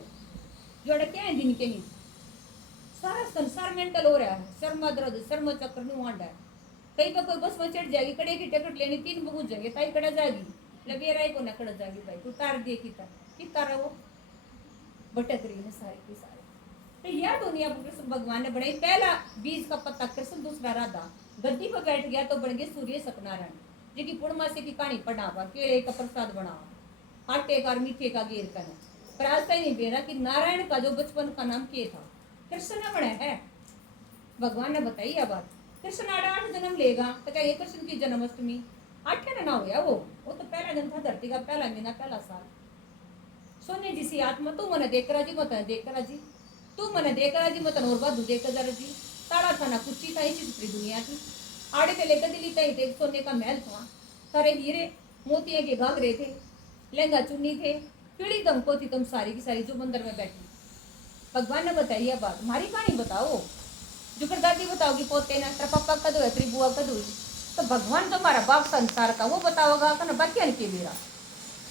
जो अड़के हैं दिन के नीचे। सारा संसार मेंटल हो रहा है। शर्मा दर्द शर्मा चक्र नुआंडा है। कहीं पर कोई बस में चढ़ जाएगी कड़े की टिकट लेनी 3 बबूझ जाएंगे ताई कड़ा जाएगी लगे राय को न कड़ जाएगी भाई तू तार दिए की तारा वो भटक रही है सारी की सारी। तो यह दुनिया कृष्ण भगवान ने बनाई। पहला बीज का पत्ता कृष्ण दूसरा राधा गद्दी पर बैठ गया तो बन गए सूर्य सत्यनारायण जी की पूर्णमासी की कहानी पढ़ावा केले का प्रसाद बनावा आटे का मीठे का घेर करना। पर आज तक नहीं बेरा कि नारायण का जो बचपन का नाम क्या था कृष्ण ने बनाया है। भगवान ने बताई यह बात। कृष्ण 8 जन्म लेगा तो क्या कृष्ण की जन्माष्टमी 8 ना हुआ वो तो पहला जन्म था धरती का पहला महीना पहला साल। सोने जिसी आत्मा तू मन देख राजी मत देख राजी तू मन देख राजी मत और बादू देख राजी। ताड़ा था ना कुच्ची था इसी सुपरी दुनिया थी। आड़े से लेकर दिल्ली तक सोने का महल था। सारे हीरे मोतिये के घाघरे थे लहंगा चुन्नी थे पीड़ी तुमको थी तुम सारी की सारी जो मंदिर में बैठी। भगवान ने बताई यह बात। हमारी कहानी बताओ जो कर दादी बताओगी पोते ना तेरा पापा कद हुआ तेरी बुआ कद हुई तो भगवान तुम्हारा बाप संसार का वो बताओगा ना बाकी के मेरा।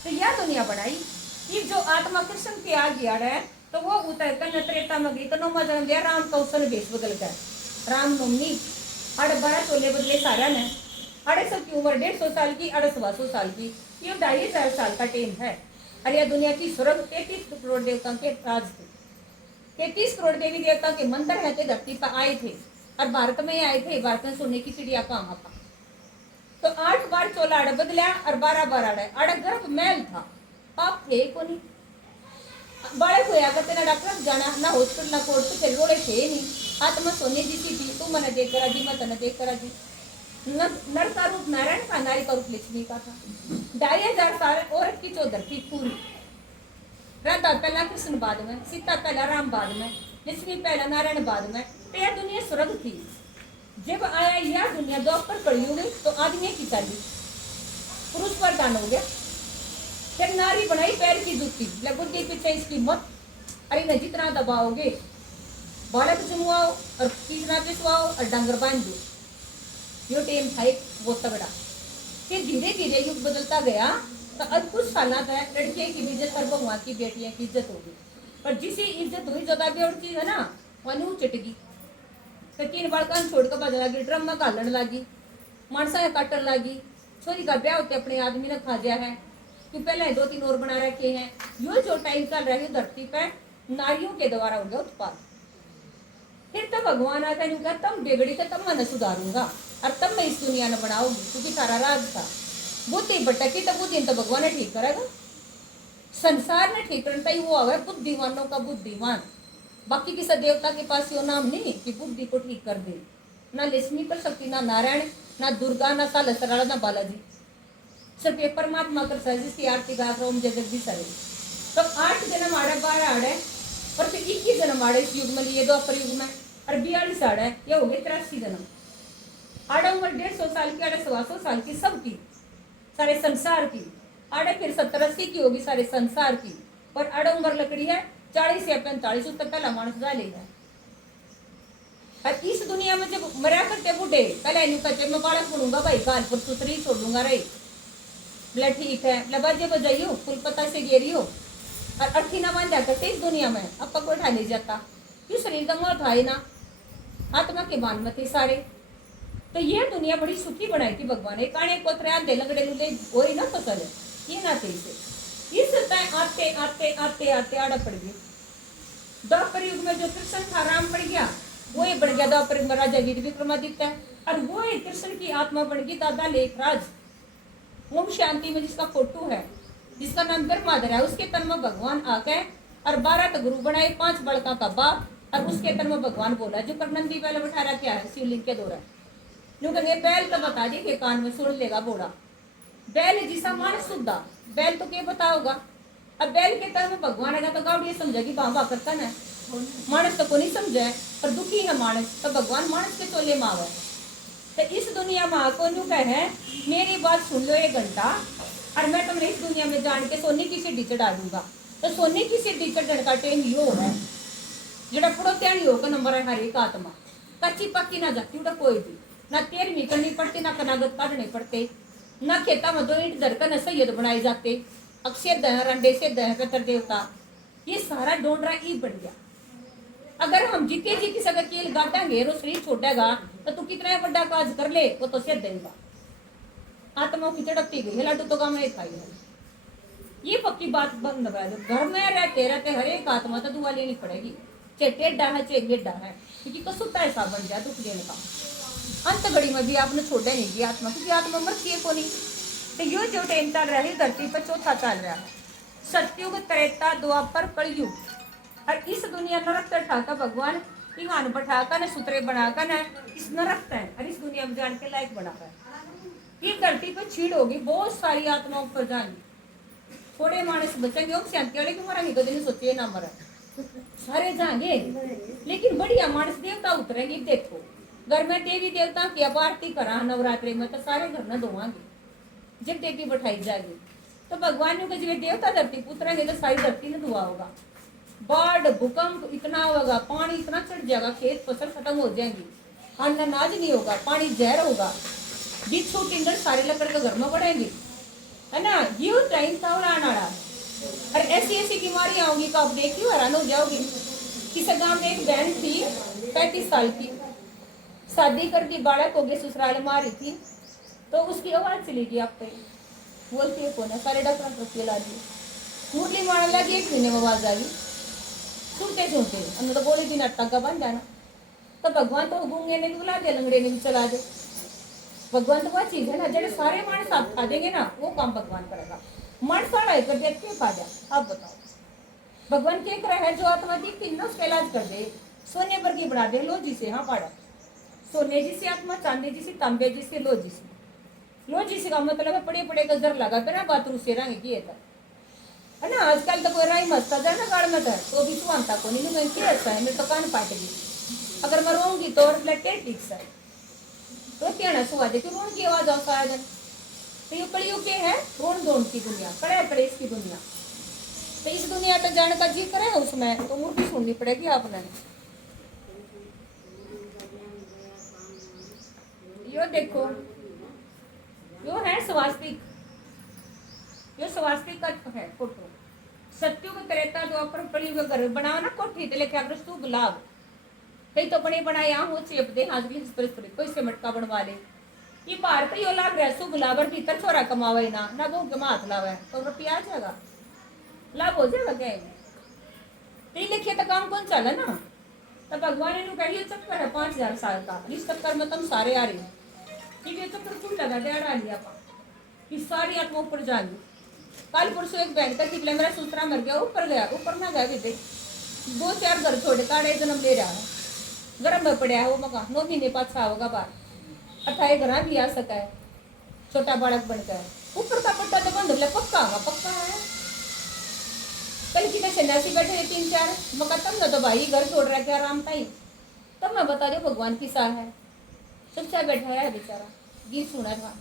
तो यह दुनिया बनाई। ये जो आत्मा कृष्ण के आ गया है तो वो उतर कर त्रेता में गई तो 9वां जन्म दिया राम का उस भेष बदल कर राम नवमी 12 चोले बदले सारा ने 250 की उम्र 150 साल की 250 साल की ये 2.5 साल का टेम है। और यह दुनिया की स्वर्ग 33 करोड़ देवताओं के राज थे। 33 करोड़ देवी देवता के मंदिर है धरती पर आए थे और भारत में आए थे। भारत में सोने की चिड़िया कहाँ था। तो 8 बार चोला अड़ बदला और 12 बार अड़ गर्भ महल था। पाप थे को नहीं बाड़े को करते ना डॉक्टर जाना ना हॉस्पिटल ना कोर्ट तो रोड़े थे नहीं। आत्मा सोने जैसी थी तू मन देख करा जी मत न देख करा जी। नर का रूप नारायण का नारी का रूप लक्ष्मी का था। 2.5 साल औरत की चौधर थी पूरी। राधा पहला कृष्ण बाद में सीता पहला राम बाद में लक्ष्मी पहला नारायण बाद में। तो यह दुनिया स्वर्ग थी। जब आया यह दुनिया द्वापर कलयुग तो आदमी की चाली पुरुष पर दान हो गया। फिर नारी बनाई पैर की जूती बुद्धि पीछे इसकी मत। अरे न जितना दबाओगे बालक जमुआओ और कितना पिसवाओ और डंगर बांध दो। यो टेम था एक बहुत तगड़ा। फिर धीरे धीरे युग बदलता गया तो अब कुछ साल तक लड़कियों की इज्जत और भगवान की बेटियों की इज्जत होगी। पर जिसे इज्जत हुई ज्यादा बेउड़ती है ना वनु चटगी। फिर 3 बालकान छोड़ कर बजा लगी, ड्रम में घालन लगी, मानसा काटन लगी। छोरी का ब्याह होते अपने आदमी ने खा दिया है कि पहले 2-3 और बना रखे हैं। यो जो टाइम चल रहा है धरती पे नारियों के द्वारा हो गया उत्पाद। फिर तो भगवान आता है कहा तुम बिगड़ी तो तब मैं सुधारूंगा और तब मैं इस दुनिया में बनाऊंगी, क्योंकि सारा राज था। बुद्धि भटकी तो बुद्धि तो भगवान ने ठीक करेगा। संसार ने ठीक करता ही वो आवे बुद्धिमानों का बुद्धिमान। बाकी किसी देवता के पास यो नाम नहीं कि बुद्धि को ठीक कर दे। ना लक्ष्मी पर शक्ति, ना नारायण, ना दुर्गा, ना सालसराला, ना बालाजी। सिर्फ एक परमात्मा कर सह जिसकी आरती गा ओम जय जगदीश हरे। तो 8 जन्म आड़े 12 आड़े और फिर 21 जन्म आड़े इस युग में लिए द्वापर युग में और 42 आड़े ये हो गए 83 जन्म। आड़े उम्र 150 साल की, आड़े 125 साल की, सबकी सारे संसार की। आड़े फिर 70-80 की होगी सारे संसार की। और आड़े उम्र लकड़ी है 40 या 45, उस तक पहला मानस जा लेगा। और इस दुनिया में जब मरा करते बूढ़े पहले यूं कहते मैं बालक बनूंगा भाई, काल पर सुतरी छोड़ूंगा रे, बोला ठीक है, बोला बाजे बजाइयो फुल पता से गेरियो और अर्थी ना बांधा करते इस दुनिया में। अब पक उठा ले जाता क्यों, शरीर का मोह था ही ना, आत्मा के बांध में थे सारे। तो ये दुनिया बड़ी सुखी बनाई थी भगवान ने। काने को त्रयाल दे लगड़े लुले वही ना फसल ये ना थे इसे। इस तय आते आते आते आते आड़ा पड़ गए। द्वापर युग में जो कृष्ण था राम पड़ गया, वो ही बन गया द्वापर युग में राजा वीर विक्रमादित्य। और वो ही कृष्ण की आत्मा बन गई दादा लेखराज। ओम शांति में जिसका फोटो है, जिसका नाम ब्रह्माधर है, उसके तन में भगवान आके और 12 तो गुरु बनाए, 5 बड़का का बाप। और उसके तन में भगवान बोला जो कर नंदी पहले बैठा रहा क्या है शिवलिंग के दौरा जो कहेंगे बैल तो बता दी के कान में सुन लेगा बोड़ा। बैल जिसा मानस सुधा बैल तो क्या बताओगा। अब बैल के तन में भगवान आएगा तो गावड़ी समझेगी बाबा करता ना मानस तो को नहीं समझे पर दुखी है मानस, तो भगवान मानस के चोले में आवे। तो इस दुनिया में को नु कहे मेरी बात सुन लो 1 घंटा और मैं तुम्हें इस दुनिया में जान के सोने की सीढ़ी चढ़ा दूंगा। तो सोने की सीढ़ी चढ़ने का टाइम यो है जड़ा पड़ोत्यान योग का नंबर है हर एक आत्मा। कच्ची पक्की ना जाती उड़ा कोई भी ना 13वीं करनी पड़ती, ना कनागत काटने पड़ते, ना खेता में 2 ईंट धरकर न सैयद बनाए जाते। अक्षय दह रंडे से दह पितर देवता ये सारा डोंडरा ई बन गया। अगर हम जीते जी किसी का केल गाटेंगे रो शरीर छोड़ेगा तो तू कितना बड़ा काज कर ले वो तो सिद्ध देगा। आत्मा की चढ़ती गई लाडू तो काम में खाई है। ये पक्की बात बंद कर दो। घर में रहते रहते हर एक आत्मा तो दुआ लेनी पड़ेगी, चाहे टेढ़ा है चाहे गेड्ढा है, क्योंकि कसुता ऐसा बन गया दुख देने का। अंत घड़ी में भी आपने छोड़े नहीं की आत्मा, क्योंकि आत्मा मरती है को नहीं। तो यो जो टाइम चल रहा है धरती पर चौथा चल रहा है सतयुग त्रेता द्वापर कलयुग। और इस दुनिया नरक ठाकर भगवान ईमान बैठाकर न सूत्रे बनाकर न इस नरक है और इस दुनिया में जान के लायक बनाकर ये धरती पर छीड़ होगी, बहुत सारी आत्माओं पर जाएंगी। थोड़े मानस बचेंगे हम शांति वाले क्यों मरेंगे, कभी नहीं सोचिए ना मरा सारे जाएंगे, लेकिन बढ़िया मानस देवता उतरेंगे। देखो घर में देवी देवता की अब आरती करा नवरात्रि में तो सारे घर में धोवांगे जब देवी बैठाई जाएगी। तो भगवान ने जब देवता धरती उतरेंगे तो सारी धरती में धुआ होगा, बाढ़ भूकंप इतना होगा, पानी इतना चढ़ जाएगा, खेत फसल खत्म हो जाएंगी, अन्न अनाज नहीं होगा, पानी जहर होगा, बिच्छू टिंडर सारे लकड़ के घर में बढ़ेंगे, है ना। ये टाइम था और आना रहा और ऐसी ऐसी बीमारियां होंगी तो आप देखिए हैरान हो जाओगी। किसी गांव में एक बहन थी 35 साल की, शादी कर दी, बालक हो गए, ससुराल में आ रही थी तो उसकी आवाज चली गई आप पे, बोलती है कौन है, सारे डॉक्टर को ला दिए, मुरली मारने लगी, 1 महीने में आवाज आई, सुनते सुनते हमने तो बोली थी नाटक का बन जाना। तो भगवान तो गूंगे ने भी बुला दे, लंगड़े ने भी चला दे। भगवान तो वह चीज है ना जैसे सारे मानस आप खा देंगे ना वो काम भगवान करेगा। मन साड़ा कर दे क्यों खा जाए आप बताओ। भगवान क्या करा है जो आत्मा दिखती ना उसका इलाज कर दे, सोने पर की बना दे, लो जी से, हाँ पाड़ा सोने जी से आत्मा, चांदी जी से, तांबे जी से, लो जी से। लो जी से का मतलब है पड़े पड़े गजर लगा बिना बाथरूम से रंग किए था, है ना। आजकल तो कोई राई मस्ता जाए ना गाड़ में तो भी सुनता को नहीं क्या है, मेरे तो कान पाट गई, अगर मैं रोऊंगी तो और ब्लड ठीक सा तो क्या ना सुहा दे, रोन की आवाज आता है। तो ये कलयुग के है रोन दोन की दुनिया, कड़े कड़े इसकी दुनिया। तो इस दुनिया का जाने का जी करे उसमें तो मूर्ति सुननी पड़ेगी आपने। यो देखो, यो है स्वास्तिक, यो स्वास्तिक का है फोटो। सत्युग त्रेता द्वापर कलयुग घर बनाओ ना कोठी ते लेके अगर शुभ लाभ कई तो बड़े बनाया हो चेप दे हाजरी परिस्थिति कोई से मटका बनवा ले। ये बाहर पे यो लाग रहा शुभ लाभ और भीतर छोरा कमावे ना वो के हाथ लावे तो रुपया आ जाएगा, लाभ हो जाएगा क्या है। तो ये लिखिए तो काम कौन चला ना, तो भगवान ने कहिए चक्कर है 5000 साल का, इस चक्कर में तुम सारे आ रहे हो। ठीक है चक्कर क्यों लगा दे अड़ा लिया कि सारी आत्मा ऊपर जा ली। कल परसों एक बहन का चिपले मेरा सूत्रा मर गया, ऊपर ना गया विदे 2-4 घर छोड़ काड़े जन्म ले रहा है, गर्म में पड़ा है वो मकान 9 महीने पाछा होगा बाहर 28 घर भी आ सका है, छोटा बालक बनकर ऊपर का पट्टा तो बंद पक्का होगा, पक्का है। कल की तो सन्यासी बैठे हैं 3-4 मका तब ना तो भाई घर छोड़ रहा है क्या आराम था ही, तब मैं बता दो भगवान की सा है चुपचाप बैठा है बेचारा गीत सुना था।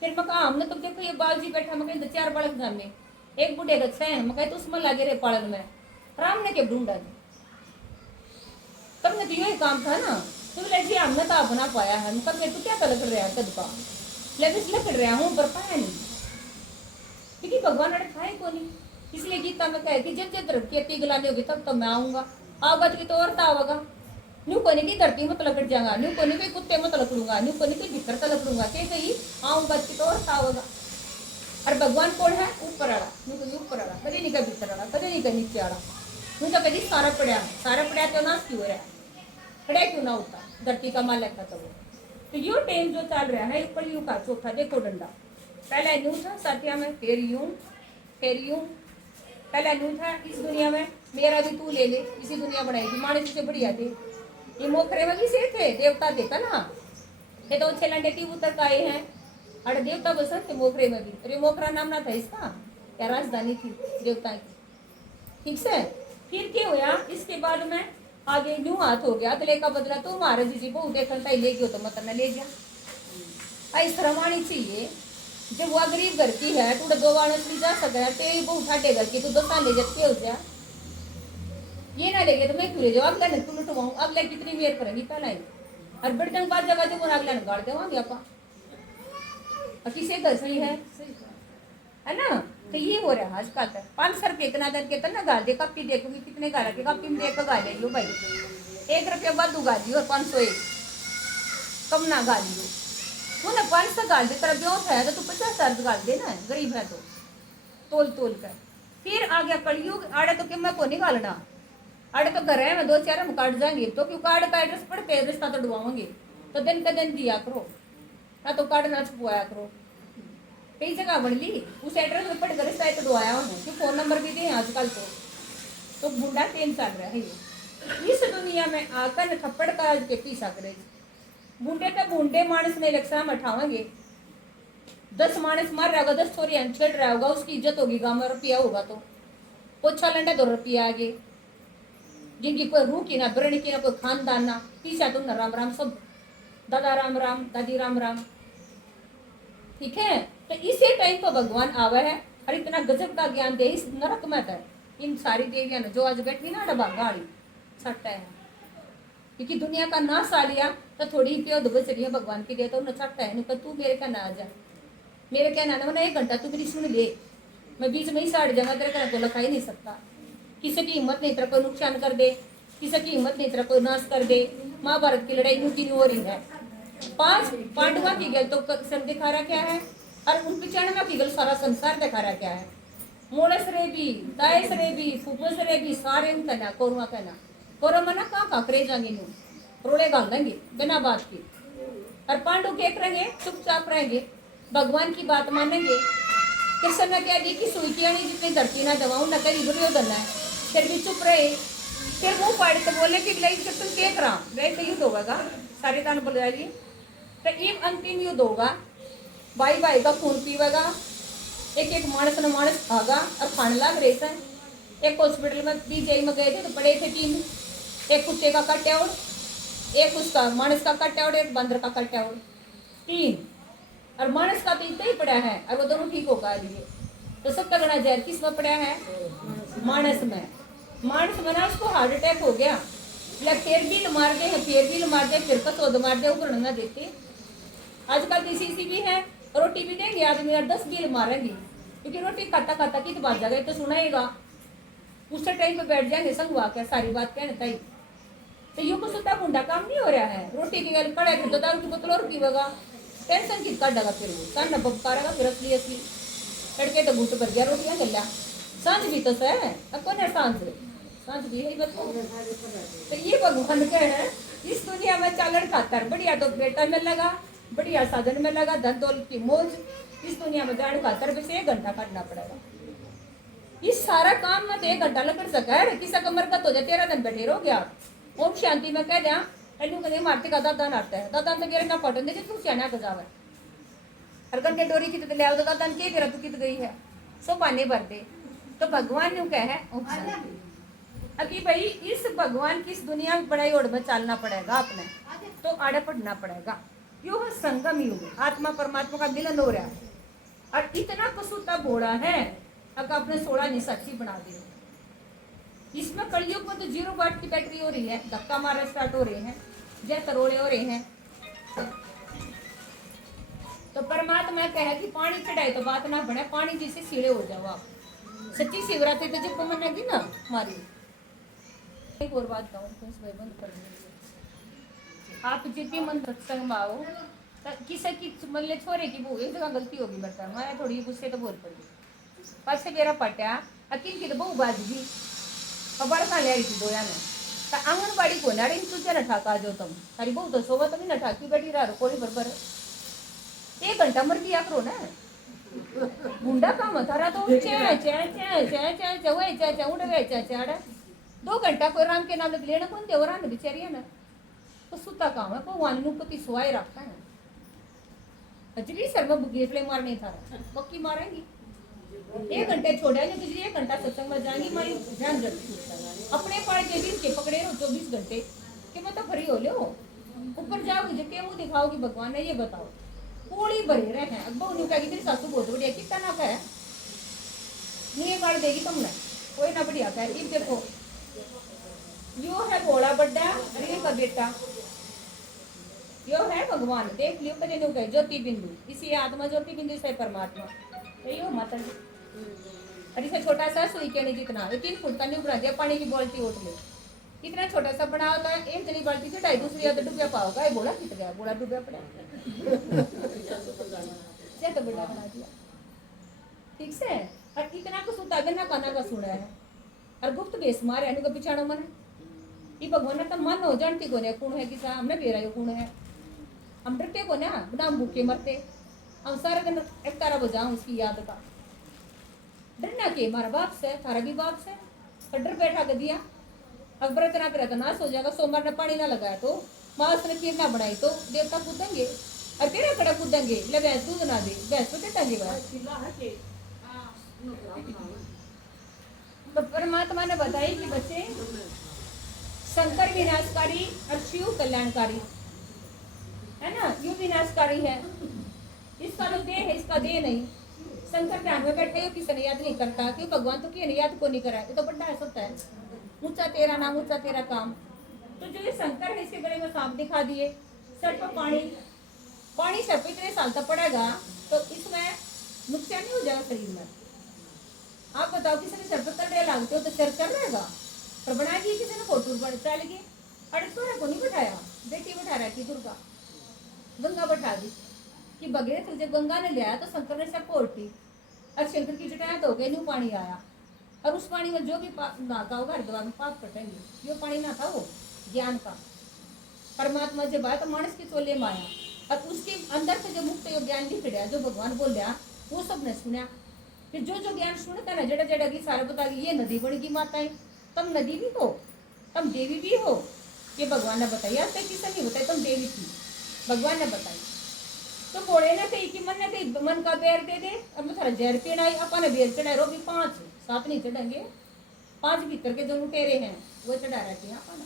फिर मका हमने तो देखो ये बाल जी बैठा मका 4 बालक जामे एक बुढ़े का 6 मका तो उसमें लगे रहे पालन में राम ने के ढूंढा दे तब ने तो यही काम था ना। तो बोले जी हमने तो अपना पाया है मका तू क्या कल कर रहा है कद का लेकिन लग रहा हूँ पर पाया नहीं क्योंकि भगवान ने खाए को नहीं। इसलिए गीता में कहे कि जब जब धरती गलानी होगी तब मैं आऊंगा, आऊंगा तो और आवेगा न्यू कोने की धरती मत लकड़ जाऊंगा, न्यू कोने के कुत्ते मत लकड़ूंगा, न्यू कोने के भीतर का लकड़ूंगा के कही आऊंगा तो और आवेगा। और भगवान कौन है ऊपर आड़ा, न्यू कभी ऊपर आड़ा कभी नहीं का भीतर आड़ा कभी नहीं का नीचे आड़ा, न्यू तो कभी सारा पड़ा तो नाश क्यों हो रहा है, पड़ा क्यों ना होता धरती का मालिक था। तो यो टाइम जो चल रहा है ऊपर यूं का चौथा देखो डंडा पहला यूं था साथिया में फिर यूं पहला यूं था इस दुनिया में मेरा भी तू ले ले, इसी दुनिया बनाई थी माने से बढ़िया थे ये मोखरे में भी से थे देवता देखा ना ये तो अच्छे लंडे उतर का आए हैं अरे देवता बसंत थे मोखरे में भी, अरे मोखरा नाम ना था इसका क्या राजधानी थी देवता की। ठीक से फिर क्या हुआ इसके बाद में आगे न्यू हाथ हो गया तले का बदला तो महाराज जी को देखा ले गयो तो मतलब ले गया ऐसा रवानी चाहिए। जब वो गरीब घर की है तो 2 वाणस भी जा सक रहा है वो उठाटे घर की तो 2 साल ले जाती हो जाए ये ना लेगे तो मैं क्यों ले जाऊँ अगला न तू लुटवाऊँ अगला कितनी देर करेंगी पहला ही और बर्तन बाद जगह जब अगला न गाड़ देवांगे आप किसे घर सही है ना। तो ये हो रहा है आजकल तक 500 रुपये इतना दर के ना गाल दे कपी देखोगी कितने गाला के कपी में देख गा लियो भाई 1 रुपया बाद गा दियो और 501 कम ना गा लियो वो ना 500 गाल दे तेरा ब्योत है तो तू 50 अर्ध गाल दे ना गरीब है तो तोल कर। फिर आ गया कलयुग आड़े तो कि मैं को नहीं गालना आड़े तो घर है मैं 2-4 हम काट जाएंगे तो क्यों कार्ड का एड्रेस पढ़ के रिश्ता तो डुबाओगे तो दिन का दिन दिया करो ना तो कार्ड ना छुपवाया करो। कई जगह बन ली उस एड्रेस में पढ़ कर रिश्ता तो डुबाया होना कि फोन नंबर भी दे आजकल तो बुढ़ा ट्रेन चल रहा है ये इस दुनिया में आकर थप्पड़ का के पीछा करे बूढ़े तो बूढ़े मानस ने रक्षा में उठावेंगे 10 मानस मार रहा होगा 10 छोरी छेड़ रहा होगा उसकी इज्जत होगी गाँव में रुपया होगा तो पोछा लंडा 2 रुपया आगे जिनकी कोई रूह की ना ब्रण की ना कोई खानदान ना पीछा तो न राम राम सब दादा राम राम दादी राम राम। ठीक है तो इसी टाइम पर भगवान आवा है और इतना गजब का ज्ञान दे इस नरक में है इन सारी देवियां ने जो आज बैठी ना डबा गाड़ी छट्टा है क्योंकि दुनिया का नाश आ लिया तो थोड़ी ही प्यो बच रही है भगवान की दे तो उन्हें छट्टा है तो तू मेरे का ना आ जा मेरे क्या ना मैंने 1 घंटा तू मेरी सुन ले मैं बीच में ही साड़ जाऊंगा तेरे का तो लिखा ही नहीं सकता किसी की हिम्मत नहीं तेरा कोई नुकसान कर दे किसी की हिम्मत नहीं तेरा कोई नाश कर दे। महाभारत की लड़ाई यूं हो रही है 5 पांडवा की गल तो सब दिखा रहा क्या है और 95 की गल सारा संसार दिखा रहा क्या है मोड़स रे भी दायस रे भी फुफस रे भी सारे कहना कोरमा मना कहाँ करे जाएंगे न्यू रोड़े गाल देंगे बिना बात की और पांडु क्या करेंगे चुपचाप रहेंगे भगवान की बात मानेंगे। कृष्ण ने क्या दी कि सुइकियाणी जितनी धरती ना दवाऊं न करी दुर्योधन है फिर भी चुप रहे फिर मुंह फाड़ के बोले कि लई तुम क्या करा तो युद्ध होगा सारे तान बोले लिए तो एक अंतिम युद्ध होगा भाई भाई का खून पीवेगा एक मानस न मानस खागा और खाने लग रहे थे। एक हॉस्पिटल में बीजेई में गए थे तो पड़े थे 3 एक कुत्ते का कट्याउड़ एक उसका मानस का कट्याउड़ एक बंदर का कट्याउड़ 3 और मानस का तो इतना ही पड़ा है और वो दोनों ठीक होगा लिए तो सब तगड़ा जहर किस में पड़ा है मानस में ना उसको हार्ट अटैक हो गया फिर भी मार दे फिर कसोद मार दे उगड़ ना देते आजकल देसी भी है, रोटी भी देंगे आदमी और 10 बिल मारेंगे, क्योंकि रोटी खाता खाता की तो बात जाएगा तो सुनाएगा, उस टाइम पे बैठ जाएंगे संगवा के सारी बात कहने तई। तो यू को सुता गुंडा काम नहीं हो रहा है, रोटी की गल कड़े तो दारू की बोतल और पीवेगा, टेंशन किस काटेगा फिर वो सन न बकारेगा फिर असली लड़के तो घुट भर गया रोटियां गल्या सांझ भी तो सह अब कौन है सांझ भी है बताओ। तो ये भगवान के है इस दुनिया में चालन खातर बढ़िया तो बेटा में लगा, बढ़िया साधन में लगा, धन दौलत की मौज, इस दुनिया में जाने खातर बस 1 घंटा काटना पड़ेगा। इस सारा काम में तो 1 घंटा लग सका है, किसी का मरकत हो जाए 13 दिन बैठे रहो गया। ओम शांति में कह दिया एनु कदे मारते का दादा नाटता है, दादा तो गिरे ना पटन दे तू सियाना का जावे हर घंटे डोरी की तो ले आओ, दादा के तेरा तू कित गई है सो पानी भर दे। तो भगवान ने कह है ओम शांति। अभी भाई इस भगवान की इस दुनिया में बड़ाई ओढ़ में चलना पड़ेगा अपने, तो आड़े पढ़ना पड़ेगा। यो है संगम युग, आत्मा परमात्मा का मिलन हो रहा है और इतना कसूता घोड़ा है अगर आपने 16 निशाची बना दी। इसमें कलयुग में तो 0 वाट की बैटरी हो रही है, धक्का मारा स्टार्ट हो रहे हैं, जय तरोड़े हो रहे हैं। तो परमात्मा कहे कि पानी चढ़ाए तो बात ना बने, पानी जिसे सीढ़े हो जाओ आप। सच्ची शिवरात्रि तो जब मनेगी ना हमारी। एक और बात कहूँ बंद कर आप जितनी मन सत्संग में आओ किसी की मतलब छोरे की वो एक जगह गलती होगी बता मैं थोड़ी गुस्से तो बोल पड़ी पास से मेरा पटा अकिल की तो बहु बाज भी और बड़का ले आई थी दोया ने तो आंगनबाड़ी को ना तुझे न ठाका जो तुम तारी बहु तो सोवा तुम न ठाकी बैठी रहा कोई बरबर 1 घंटा मर गया करो ना मुंडा काम थारा तो चे चे चे चे चे चे वे चे चे उड़े वे चे चे 2 घंटा कोई राम के नाम लेना कौन देवरा ने बेचारी है ना तो सुता काम है भगवान नु पति सुवाई रखता है अजली सर में बुगेफले मारने था पक्की मारेंगी 1 घंटे छोड़ा है तुझे 1 घंटा सत्संग में जाएंगी मारी ध्यान रखी अपने पाड़ के दिन के पकड़े रहो 24 घंटे कि मैं तो फ्री हो लो ऊपर जाओगे जो क्या वो दिखाओगी भगवान ने ये बताओ पूरी भरे रहे हैं अब बहु कहेगी तेरी सासू बहुत बढ़िया कितना ना है नहीं काट देगी तुमने कोई ना बढ़िया कह ये देखो यो है भोला बड्डा रील का बेटा यो है भगवान देख लियो कदे नु कहे ज्योति बिंदु इसी आत्मा ज्योति बिंदु से परमात्मा तो यो माता जी अरे से छोटा सा सुई के नहीं जितना 3 फुट का नहीं बना दिया पानी की बाल्टी उठ ले इतना छोटा सा बनाओ तो एक जनी बाल्टी से 2.5 दूसरी तो डूबा पाओगा ये बोला कित गया बोला डूबा पड़ा से तो बड़ा बना दिया ठीक से और इतना को सुता बिना काना का सुना है और गुप्त बेस मारे अनु का पिछाड़ो मन ये भगवान का मन हो जानती को ने कौन है कि सा हमने बेरा यो कौन है हम डरते को ना बिना भूखे मरते हम सारा दिन एक तारा बजाऊं उसकी याद का डरना के हमारा बाप से तारा भी बाप से पर डर बैठा कर दिया अकबर इतना करे तो नाश हो जाएगा सोमवार ने पानी ना लगाया तो मांस ने खीर ना बनाई तो देवता कूदेंगे और तेरा कड़ा कूदेंगे ले भैंस दूध ना दे भैंस तो देता जी परमात्मा ने बताई कि बच्चे शंकर विनाशकारी और शिव कल्याणकारी है ना यू विनाशकारी है इसका तो देह है इसका देह नहीं शंकर ध्यान में बैठे हो किसी ने याद नहीं करता क्यों भगवान तो किसी ने याद को नहीं करा ये तो बड़ा है सब है ऊंचा तेरा नाम ऊंचा तेरा काम तो जो ये शंकर है इसके गले में सांप दिखा दिए सर पर पानी सर पर इतने साल तक पड़ेगा तो इसमें नुकसान नहीं हो जाएगा शरीर में। आप बताओ किसी ने सर पर तड़े लागते हो तो सर कर रहेगा पर बना दिए किसी ने फोटो पर चल गए अरे छोरा को नहीं बैठाया बेटी बैठा रहा थी दुर्गा गंगा बैठा दी कि बगैर तुझे गंगा ने लिया तो शंकर ने सब पोटी और शंकर की जटाया तो गए न्यू पानी आया और उस पानी में जो भी नहाता होगा हरिद्वार में पाप कटेंगे। यो पानी ना था वो ज्ञान का परमात्मा जब आया तो मानस के चोले में आया और उसके अंदर से जो मुक्त यो ज्ञान दिख रहा जो भगवान बोल रहा वो सब ने सुना फिर जो जो ज्ञान सुनता ना जड़ा जड़ा की सारा बता ये नदी बनेगी माताएं तुम नदी भी हो तुम देवी भी हो ये भगवान ने बताया किसी नहीं बताया तुम देवी थी भगवान ने बताई तो बोले ना कही कि मन ने कही मन का बेर दे दे और मैं थारा जहर पीना आई अपन बेर चढ़ाए रो भी 5 7 नहीं चढ़ेंगे 5 भीतर के जो लुटेरे हैं वो चढ़ा रहे थे अपन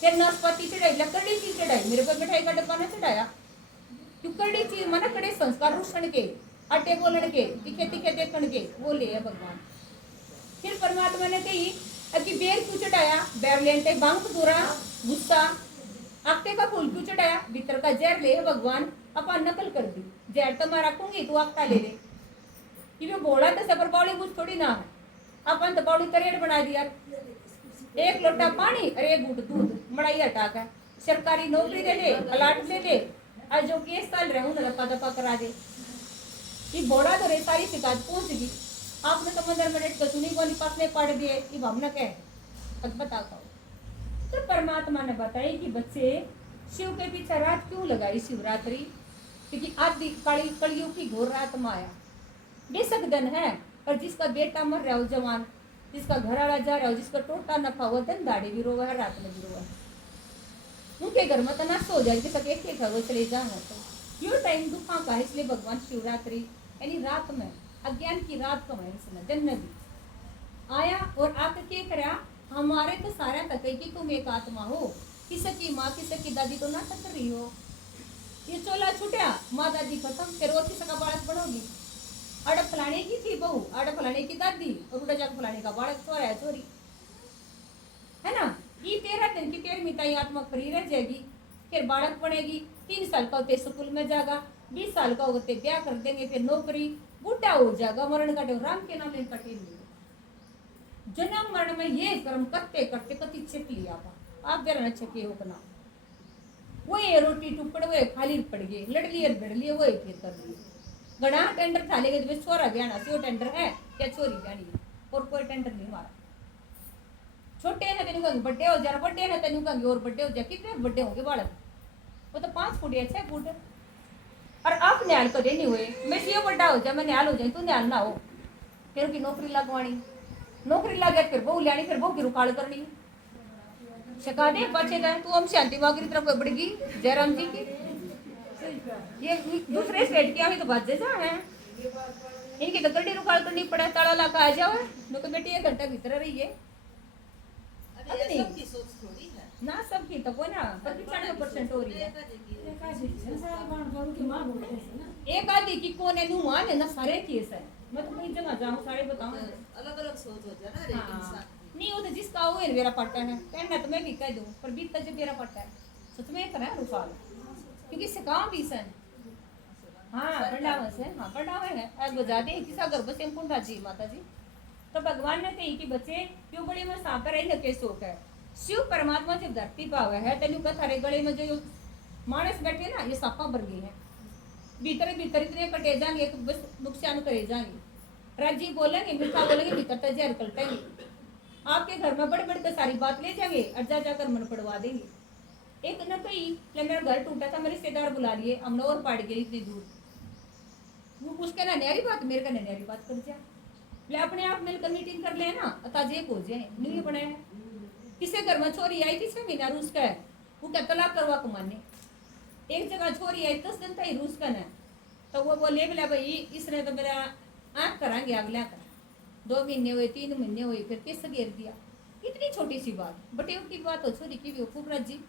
फिर नाशपाती चढ़ाई लकड़ी चीज चढ़ाई मेरे पर मिठाई का डब्बा ने चढ़ाया क्यों कड़ी चीज मन कड़े संस्कार रुषण के आटे बोलन के तीखे तीखे देखन के वो ले है भगवान। फिर परमात्मा ने कही कि बेर क्यों चढ़ाया बैर लेंटे बांग दूरा गुस्सा आटे का फूल क्यों चढ़ाया भीतर का जहर ले है भगवान अपन नकल कर दी, जहर तो मैं रखूंगी तू आपका ले ले। ये बोला तो सबर बावड़ी कुछ थोड़ी ना है, अपन तो बावड़ी तरेड़ बना दिया। एक लोटा पानी और एक घूट दूध मड़ाई हटा कर सरकारी नौकरी दे दे, प्लाट दे दे, और जो केस चल रहे हैं रपा दपा करा दे। ये बोला तो रे सारी शिकायत पहुंच गई, आपने तो 15 मिनट तो सुनी को पास में पढ़ दिए, ये भावना क्या है अब बताता हूँ। तो परमात्मा ने बताया कि बच्चे शिव के पीछे रात क्यों लगाई शिवरात्रि, क्योंकि आदि काली कलयुग की घोर रात में आया। बेशक धन है, पर जिसका बेटा मर रहा हो जवान, जिसका घर वाला जा रहा हो, जिसका टोटा नफा हुआ, दिन दाढ़ी भी रोवा है, रात में भी रोवा है। उनके घर में तो नष्ट हो जाएगी, सब एक एक वो चले जाएंगे। तो यो टाइम दुखा का है, इसलिए भगवान शिवरात्रि यानी रात में अज्ञान की रात को है, इसने दिन में भी आया और आकर के करा हमारे तो सारा तक है कि तुम एक आत्मा हो, किसी की माँ किसी की दादी तो ना कर रही हो। ये चोला छूटा, माँ दादी खत्म, फिर वो किसी का बालक बनोगी। अड़ फलाने की थी बहू, अड़ फलाने की दादी, और उड़ा जाकर फलाने का बालक चोरा है चोरी, है ना। ये 13 दिन की 13वीं ताई आत्मा फ्री रह जाएगी, फिर बालक बनेगी, 3 साल का होते स्कूल में जाएगा, 20 साल का होते ब्याह कर देंगे, फिर नौकरी, बुढ़ा हो जाएगा, मरण का राम के नाम लेकर कटे जन्म मरण में ये कर्म करते करते कति छिप लिया था। आप जरा छके हो ना, वो ये रोटी टुकड़ वो खाली पड़ गए, लड़ लिए बढ़ लिए, वो फिर कर लिए। गड़ा टेंडर था लेके तो छोरा ब्याना से वो टेंडर है या छोरी ब्यानी है, और कोई टेंडर नहीं मारा। छोटे हैं तेन कहेंगे बड्डे हो जा, बड्डे हैं तेन कहेंगे और बड्डे हो जा। कितने बड्डे होंगे बालक, वो तो 5 फुट या 6 फुट। और आप न्याल कदे नहीं हुए, मैं ये बड्डा हो जा, मैं न्याल हो जाए, तू न्याल ना हो, फिर उनकी नौकरी लगवानी, नौकरी लग गया फिर बहू लियानी, फिर बहू की रुकाल करनी, शिका दे बचे गए। तू हम शांति बाग की तरफ बढ़ गई जयराम जी की, ये दूसरे स्टेट की हमें तो बात जा है, इनकी तो गड्डी रुकाल करनी पड़े, ताला लाका आ जाओ, नो तो बेटी 1 घंटा भीतर रही है। अरे ये सबकी सोच थोड़ी है ना सबकी तो कोई ना, पर 95% हो रही है। एक आदि की कौन है नुमान है ना, सारे केस है। मैं तो कई जगह जाऊं सारे बताऊं, अलग अलग सोच हो जाए ना हर एक इंसान की। नहीं वो तो जिसका वो है मेरा पट्टा है, कहना तो मैं भी कह दूं, पर बीतता जो मेरा पट्टा है सच में करा रुफाल, क्योंकि सिकाओ भी सन। हाँ पंडावा से, हाँ पंडावा है, आज बजा दे किसा घर बसे कुंडा जी माता जी। तो भगवान ने कही कि बच्चे क्यों बड़े में सांपर है के शोक है। शिव परमात्मा जब धरती पावे है तेन का थारे गले में जो मानस बैठे ना, ये सांपा भर गई है, भीतर भीतर इतने कटे जाएंगे, बस नुकसान करे जाएंगे। राजी बोलेंगे, मीठा बोलेंगे, भीतर तक जहर कलटेंगे। आपके घर में बड़े बड़े सारी बात ले जाएंगे और जा जाकर मन पड़वा देंगे। एक न कही मेरा घर टूटा था, मेरे रिश्तेदार बुला लिए, हमने और पड़ गई इतनी दूर, वो उसके ना न्यारी बात, मेरे का न्यारी बात कर जाए, ले अपने आप मिलकर मीटिंग कर ले ना, अताज एक हो जाए। नहीं बने किसी घर में छोरी आई थी 6 महीना रूस का है, वो क्या तलाक करवा कमाने। एक जगह छोरी आई 10 दिन था ही रूस का है, तो वो बोले बोला भाई इसने तो मेरा आँख कराएंगे अगला कर, 2 महीने हुए 3 महीने हुए, फिर किस घेर दिया। इतनी छोटी सी बात, बटे की बात हो, छोरी की भी खूब राजी।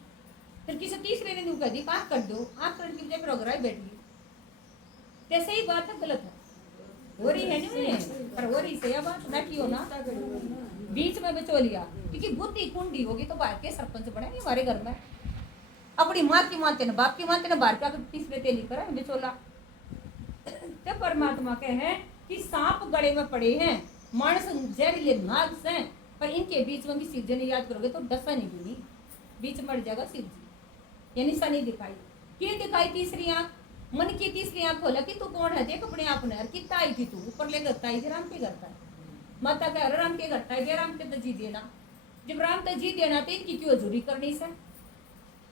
फिर किसी तीसरे ने कह दी आँख कर दो, आँख करने की वजह पर बैठ गई। जैसे ही बात है गलत है, हो रही है नहीं, पर हो रही से बात ना की हो ना, बीच में बचो लिया, क्योंकि बुद्धि कुंडी होगी तो बाहर के सरपंच बनेंगे हमारे घर में। अपनी माँ की मानते ना, बाप की मानते ना, बाहर का तीसरे तेली करा बिचोला। तो परमात्मा के हैं कि सांप गले में पड़े हैं, मानस जहरीले नाग से, पर इनके बीच में भी शिव जी ने याद करोगे तो डसा नहीं भी नहीं, बीच मर जाएगा शिव जी। ये निशानी दिखाई, क्या दिखाई तीसरी आंख, मन की तीसरी आंख खोला कि तू कौन है, देख अपने आप ने, कितना आई थी तू, ऊपर ले करता है राम के करता है, माता का राम के करता है, राम के तो जी देना, जब राम तो जी देना तो इनकी क्यों हजूरी करनी से,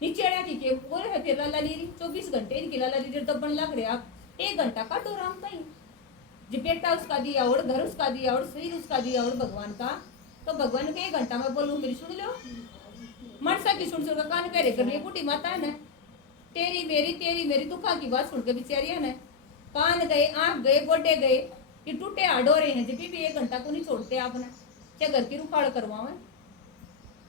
नीचे अड़ा की के बोले है फिर लाला लीरी 24 घंटे इनकी लाला लीरी दबन लग रहे आप, 1 घंटा काटो राम का ही, जब बेटा उसका दिया और घर उसका दिया और शरीर उसका दिया और भगवान का, तो भगवान के 1 घंटा में बोलूं मेरी सुन लो, मनसा की सुन सुन कान करे कर लिए बूढ़ी माता है ना, तेरी मेरी दुखा की बात सुन के बेचारी है ना, कान गए आँख गए गोडे गए, ये टूटे हाड हो रहे हैं, जब भी 1 घंटा को नहीं छोड़ते आपने, क्या घर की रुखाड़ करवाओ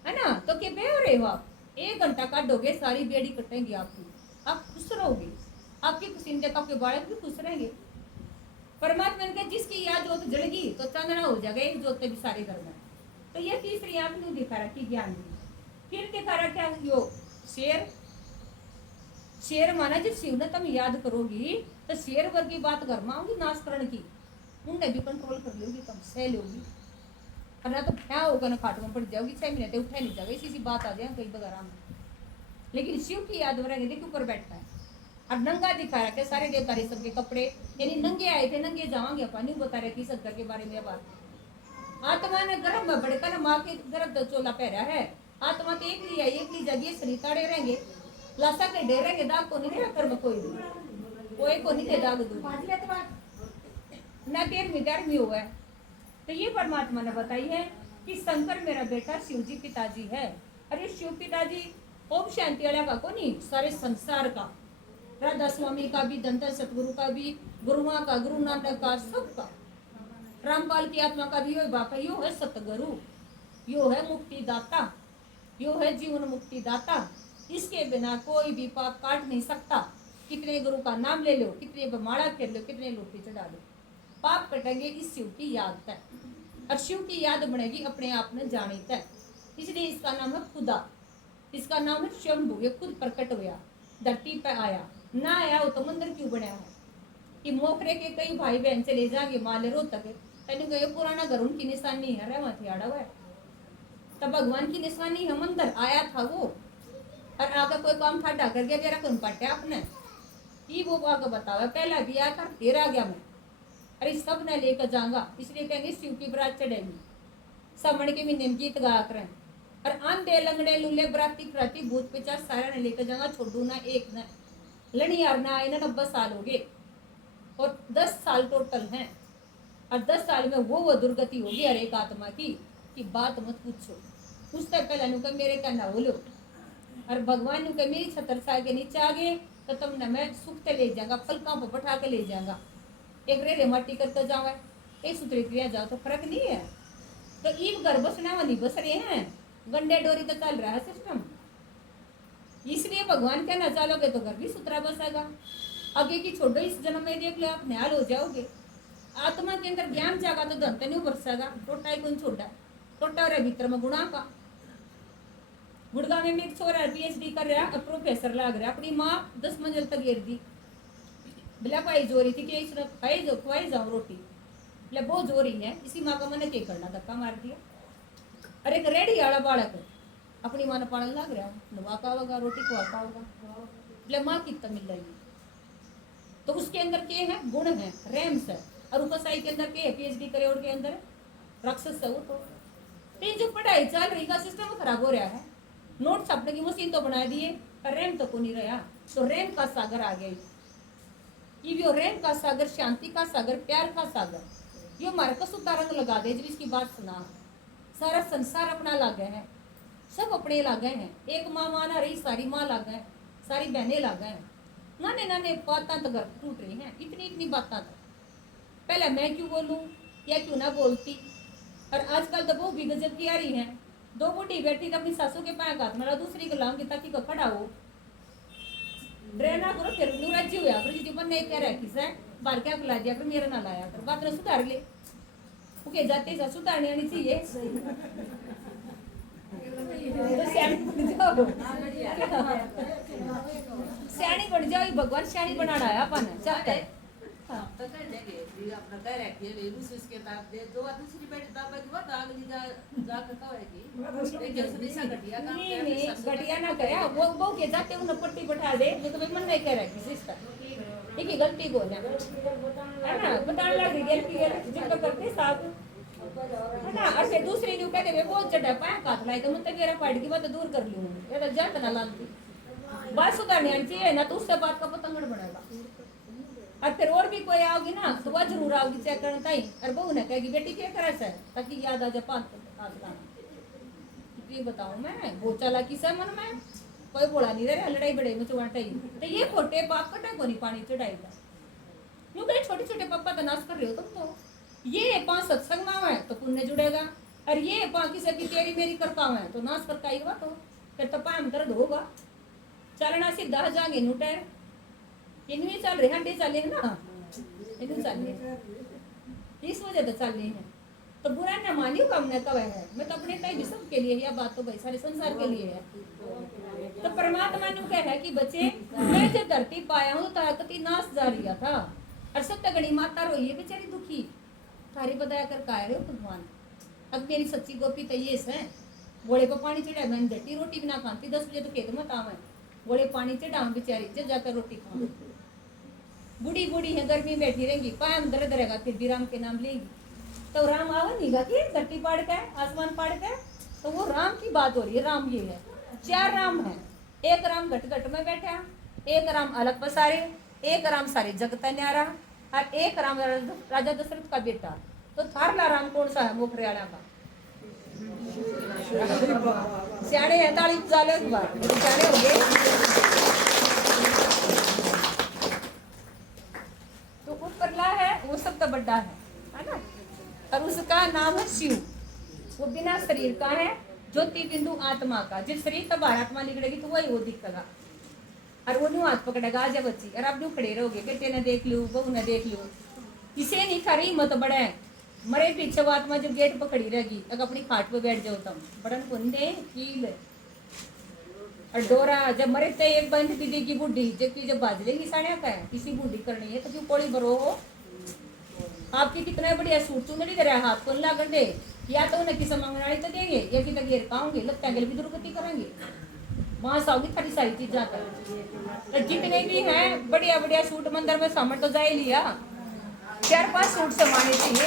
है ना, तो क्या बे हो रहे हो आप, 1 घंटा काटोगे सारी बेड़ी कटेंगी आपकी, आप खुश रहोगे, आपकी खुशी में आपके बालक भी खुश रहेंगे। परमात्मा ने जिसकी याद जोत जलेगी तो चांदना हो जाएगा, एक जोत भी सारे घर में। तो ये तीसरी आंख नहीं दिखा रखी ज्ञान दी, फिर दिखा रखा यो शेर, शेर माना जो शिव ने तुम याद करोगी तो शेर वर्गी बात घर में आओगी नाशकरण की, उनने भी कंट्रोल कर लोगी, तुम सह लोगी। और ना तो क्या होगा ना खाट में पड़ जाओगी, 6 महीने तक उठा नहीं जाओगे, इसी सी बात आ जाए कई बगैर में। लेकिन शिव की याद में रहेंगे, देखिए ऊपर बैठा है और नंगा दिखा रहा है, सारे देवता रे सबके कपड़े, यानी नंगे आए थे नंगे जाओगे अपन, नहीं बता रहे थी शंकर के बारे में बात। आत्मा ने गर्भ में बड़का ना माँ के गर्भ तो चोला पहरा है, आत्मा तो एक ली आई, एक ली जागी, शरीर ताड़े रहेंगे, लाशा के डेरेंगे, दाग को नहीं रहेगा कर्म कोई को नहीं दे दाग दूध ना 13वीं हुआ है। तो ये परमात्मा ने बताई है कि शंकर मेरा बेटा शिव जी पिताजी है। अरे शिव पिताजी ओम शांति वाला का को नहीं, सारे संसार का, राधा स्वामी का भी, दंता सतगुरु का भी, गुरुआ का, गुरु नानक का, सबका, रामपाल की आत्मा का भी, यो बापा यो है सतगुरु, यो है मुक्ति दाता, यो है जीवन मुक्ति दाता। इसके बिना कोई भी पाप काट नहीं सकता। कितने गुरु का नाम ले लो, कितने बमाड़ा फेर लो, कितने लोटी चढ़ा लो, पाप कटेंगे इस शिव की याद तय। और शिव की याद बनेगी अपने आप में जानी तय, इसलिए इसका नाम है खुदा, इसका नाम है शंभु, ये खुद प्रकट हुआ, धरती पे आया, ना आया हो तो मंदिर क्यों बनाया है कि मोखरे के कई भाई बहन चले जाएंगे माले रो तक, तेन कहे पुराना घर उनकी निशानी है, रह वहां आड़ा हुआ है, तब भगवान की निशानी है, मंदिर आया था वो, और आगे कोई काम ठाडा कर गया, जरा कौन पाटे आपने ये वो आगे बतावा, पहला भी आया था, फिर आ गया मैं, अरे सब ने लेकर जाऊंगा, इसलिए कहेंगे शिव की बरात चढ़ेगी, समण के महीने में गीत गा कर, और आंधे लंगड़े लुल्ले बराती खराती भूत पिचास सारा ने लेकर जाऊंगा, छोड़ू ना एक न लड़ियार ना आए ना 90 साल हो गए, और 10 साल टोटल हैं, और 10 साल में वो दुर्गति होगी हर एक आत्मा की कि बात मत पूछो। उससे पहले नुका मेरे का ना बोलो, और भगवान नुका मेरी छतर छाया के नीचे आ गए तो तुमने मैं सुख ते ले जाऊंगा, पलकों पर बैठा के ले जाऊंगा, एक रेरे माटी करके जाओ, एक सूत्री क्रिया जाओ तो फर्क नहीं है। तो ईब घर बसना वाली बस रहे हैं, गंडे डोरी तो चल रहा है सिस्टम, इसलिए भगवान कहना चालोगे तो घर भी सुथरा बसेगा, आगे की छोड़ो, इस जन्म में देख लो आप न्याल हो जाओगे। आत्मा के अंदर ज्ञान जागा तो धन नहीं बरसेगा, टोटा ही कौन छोड़ा, टोटा रहा भीतर में गुणा का। गुड़गांव में एक छोरा PhD कर रहा, अब प्रोफेसर लग रहा, अपनी माँ 10 मंजिल तक गिर दी, बोला भाई जोरी थी कि खुआई जाऊं रोटी, बोले बहुत जोरी है, इसी माँ का मन क्या करना, धक्का मार दिया। अरे एक रेडी वाला बालक अपनी माँ ने पालन लग रहा, नवा का होगा, रोटी खुआता होगा, बोले माँ कितना मिल रही है, तो उसके अंदर के है गुण है, रैम्स है, और उपसाई के अंदर के है PhD करे और के अंदर राक्षस है वो। तो ये जो पढ़ाई चल रही का सिस्टम खराब हो रहा है, नोट छापने की मशीन तो बना दिए पर रैम तो को नहीं रहा, तो रैम का सागर आ गया, ये रैम का सागर, शांति का सागर, प्यार का सागर, ये हमारे को सुता रंग लगा दे। जब इसकी बात सुना, सारा संसार अपना लागे है, सब अपने लागे हैं, एक माँ माना रही, सारी माँ लागे है, सारी बहनें लागे हैं, नाने नाने बातें तो घर टूट रही हैं, इतनी इतनी बातें तो पहले मैं क्यों बोलूं या क्यों ना बोलती। और आजकल तो वो भी गजब की आ रही है, 2 बूढ़ी बैठी अपनी सासू के पाए हाथ मारा, दूसरी को लाऊंगी ताकि को खड़ा हो, ड्रेना करो फिर नुराजी हुआ करो, जी बनने क्या रखी से बाहर क्या खिला दिया करो, मेरा ना लाया करो, बात ने सुधार ले, ओके जाते सा सुधारने आनी चाहिए। तो सियाणी बन जाओ, भगवान सियाणी बनाना है अपन चाहता है। तो कर लेंगे भी अपना कह रखिए वे उस इसके ताप दे दो दूसरी बेटी ताप की बात अगली जा कर कहेगी एक जैसे निशा घटिया काम नहीं नहीं घटिया ना करे, वो के जाते उन्हें पट्टी बैठा दे, मैं तो भाई मन नहीं कह रहा किसी इसका, ठीक है गलती को ना है ना, बताने लग रही गलती जितना करते साथ है ना। और फिर दूसरी जो कहते वे बहुत चढ़ा पाया काट लाई तो मतलब मेरा पार्टी की बात दूर कर लूं, ये तो जात ना लालती बात सुधारनी आनी चाहिए ना, तो उससे बात का पतंगड़ बनेगा। और फिर और भी कोई आओगी ना तो वह जरूर आओगी चेक करने ताई, और बहू ने कहेगी बेटी क्या करे से, ताकि याद आ जाए 5 ये बताऊं मैं वो चला की से मन में कोई बोला नहीं रहा, लड़ाई बड़े में चुवाटाई, तो ये खोटे पाप कटे को नहीं पानी चढ़ाएगा, यूं कहीं छोटे छोटे पापा का नाश कर रहे हो तुम तो। ये 5 सत्संग में है तो पुण्य जुड़ेगा, और ये 5 किसी की तेरी मेरी करता है तो नाश करता ही हुआ, तो फिर तो पाम दर्द होगा, चलना सीधा जाएंगे न्यूटर ये नहीं चल रहे हंडे चले हैं ना, इन्हें चल रहे इस वजह तो चल रहे हैं, तो बुरा न मानियो हमने कब है, मैं तो अपने ताई भी सब के लिए, यह बात तो भाई सारे संसार के लिए है। तो परमात्मा ने कहा है कि बच्चे मैं जो धरती पाया हूँ ताकती नाश जा रहा था और सब तगड़ी माता रोई है बेचारी दुखी थारी बताया कर का रहे हो भगवान। अब मेरी सच्ची गोपी तो ये है बोले को पानी चढ़ा मैंने झटी रोटी बिना खाती 10 बजे तो खेत में आवे बोले पानी चढ़ा बेचारी जब जाकर रोटी खाऊं बूढ़ी बूढ़ी है गर्मी में बैठी रहेंगी पायम दर्द रहेगा फिर भी राम के नाम लेगी तो राम आवा नहीं गा कि धरती पाड़ के आसमान पाड़ के तो वो राम की बात हो रही है। राम ये है 4 राम है। एक राम घट घट में बैठा एक राम अलग पसारे एक राम सारे जगत न्यारा और एक राम राजा दशरथ का बेटा। तो थारला राम कौन सा है मोखरियाड़ा का सियाने है ताली बजा लो एक बार सियाने हो गए। तो ऊपरला है वो सब तो बड़ा है ना और उसका नाम है शिव। वो बिना शरीर का है ज्योति बिंदु आत्मा का जिस शरीर का बाहर आत्मा निकलेगी तो वही वो दिखेगा और वो न्यू हाथ पकड़ेगा जब बच्ची और आप न्यू खड़े रहोगे बेटे ने देख लो बहू ने देख लो किसे नहीं खरी मत बड़े मरे पीछे वो आत्मा जब गेट पर खड़ी रहेगी अगर अपनी खाट पे बैठ जाओ तुम बड़न कुंदे कील और डोरा जब मरे तो एक बंद दीदी की बुढ़ी जबकि जब बाज लेगी साढ़े का है किसी बुढ़ी करनी है तो क्यों कोड़ी भरो हो आपकी कितना बढ़िया सूट चुनरी दे रहा हाथ को लागन दे या तो उन्हें किसी मंगनाड़ी तो देंगे या कि घेर पाओगे लगता है भी दुर्गति करेंगे वहां से आओगी सारी सारी चीज जाकर। तो जितने भी हैं बढ़िया बढ़िया सूट मंदिर में सामान तो जाए लिया 4-5 सूट समाने चाहिए।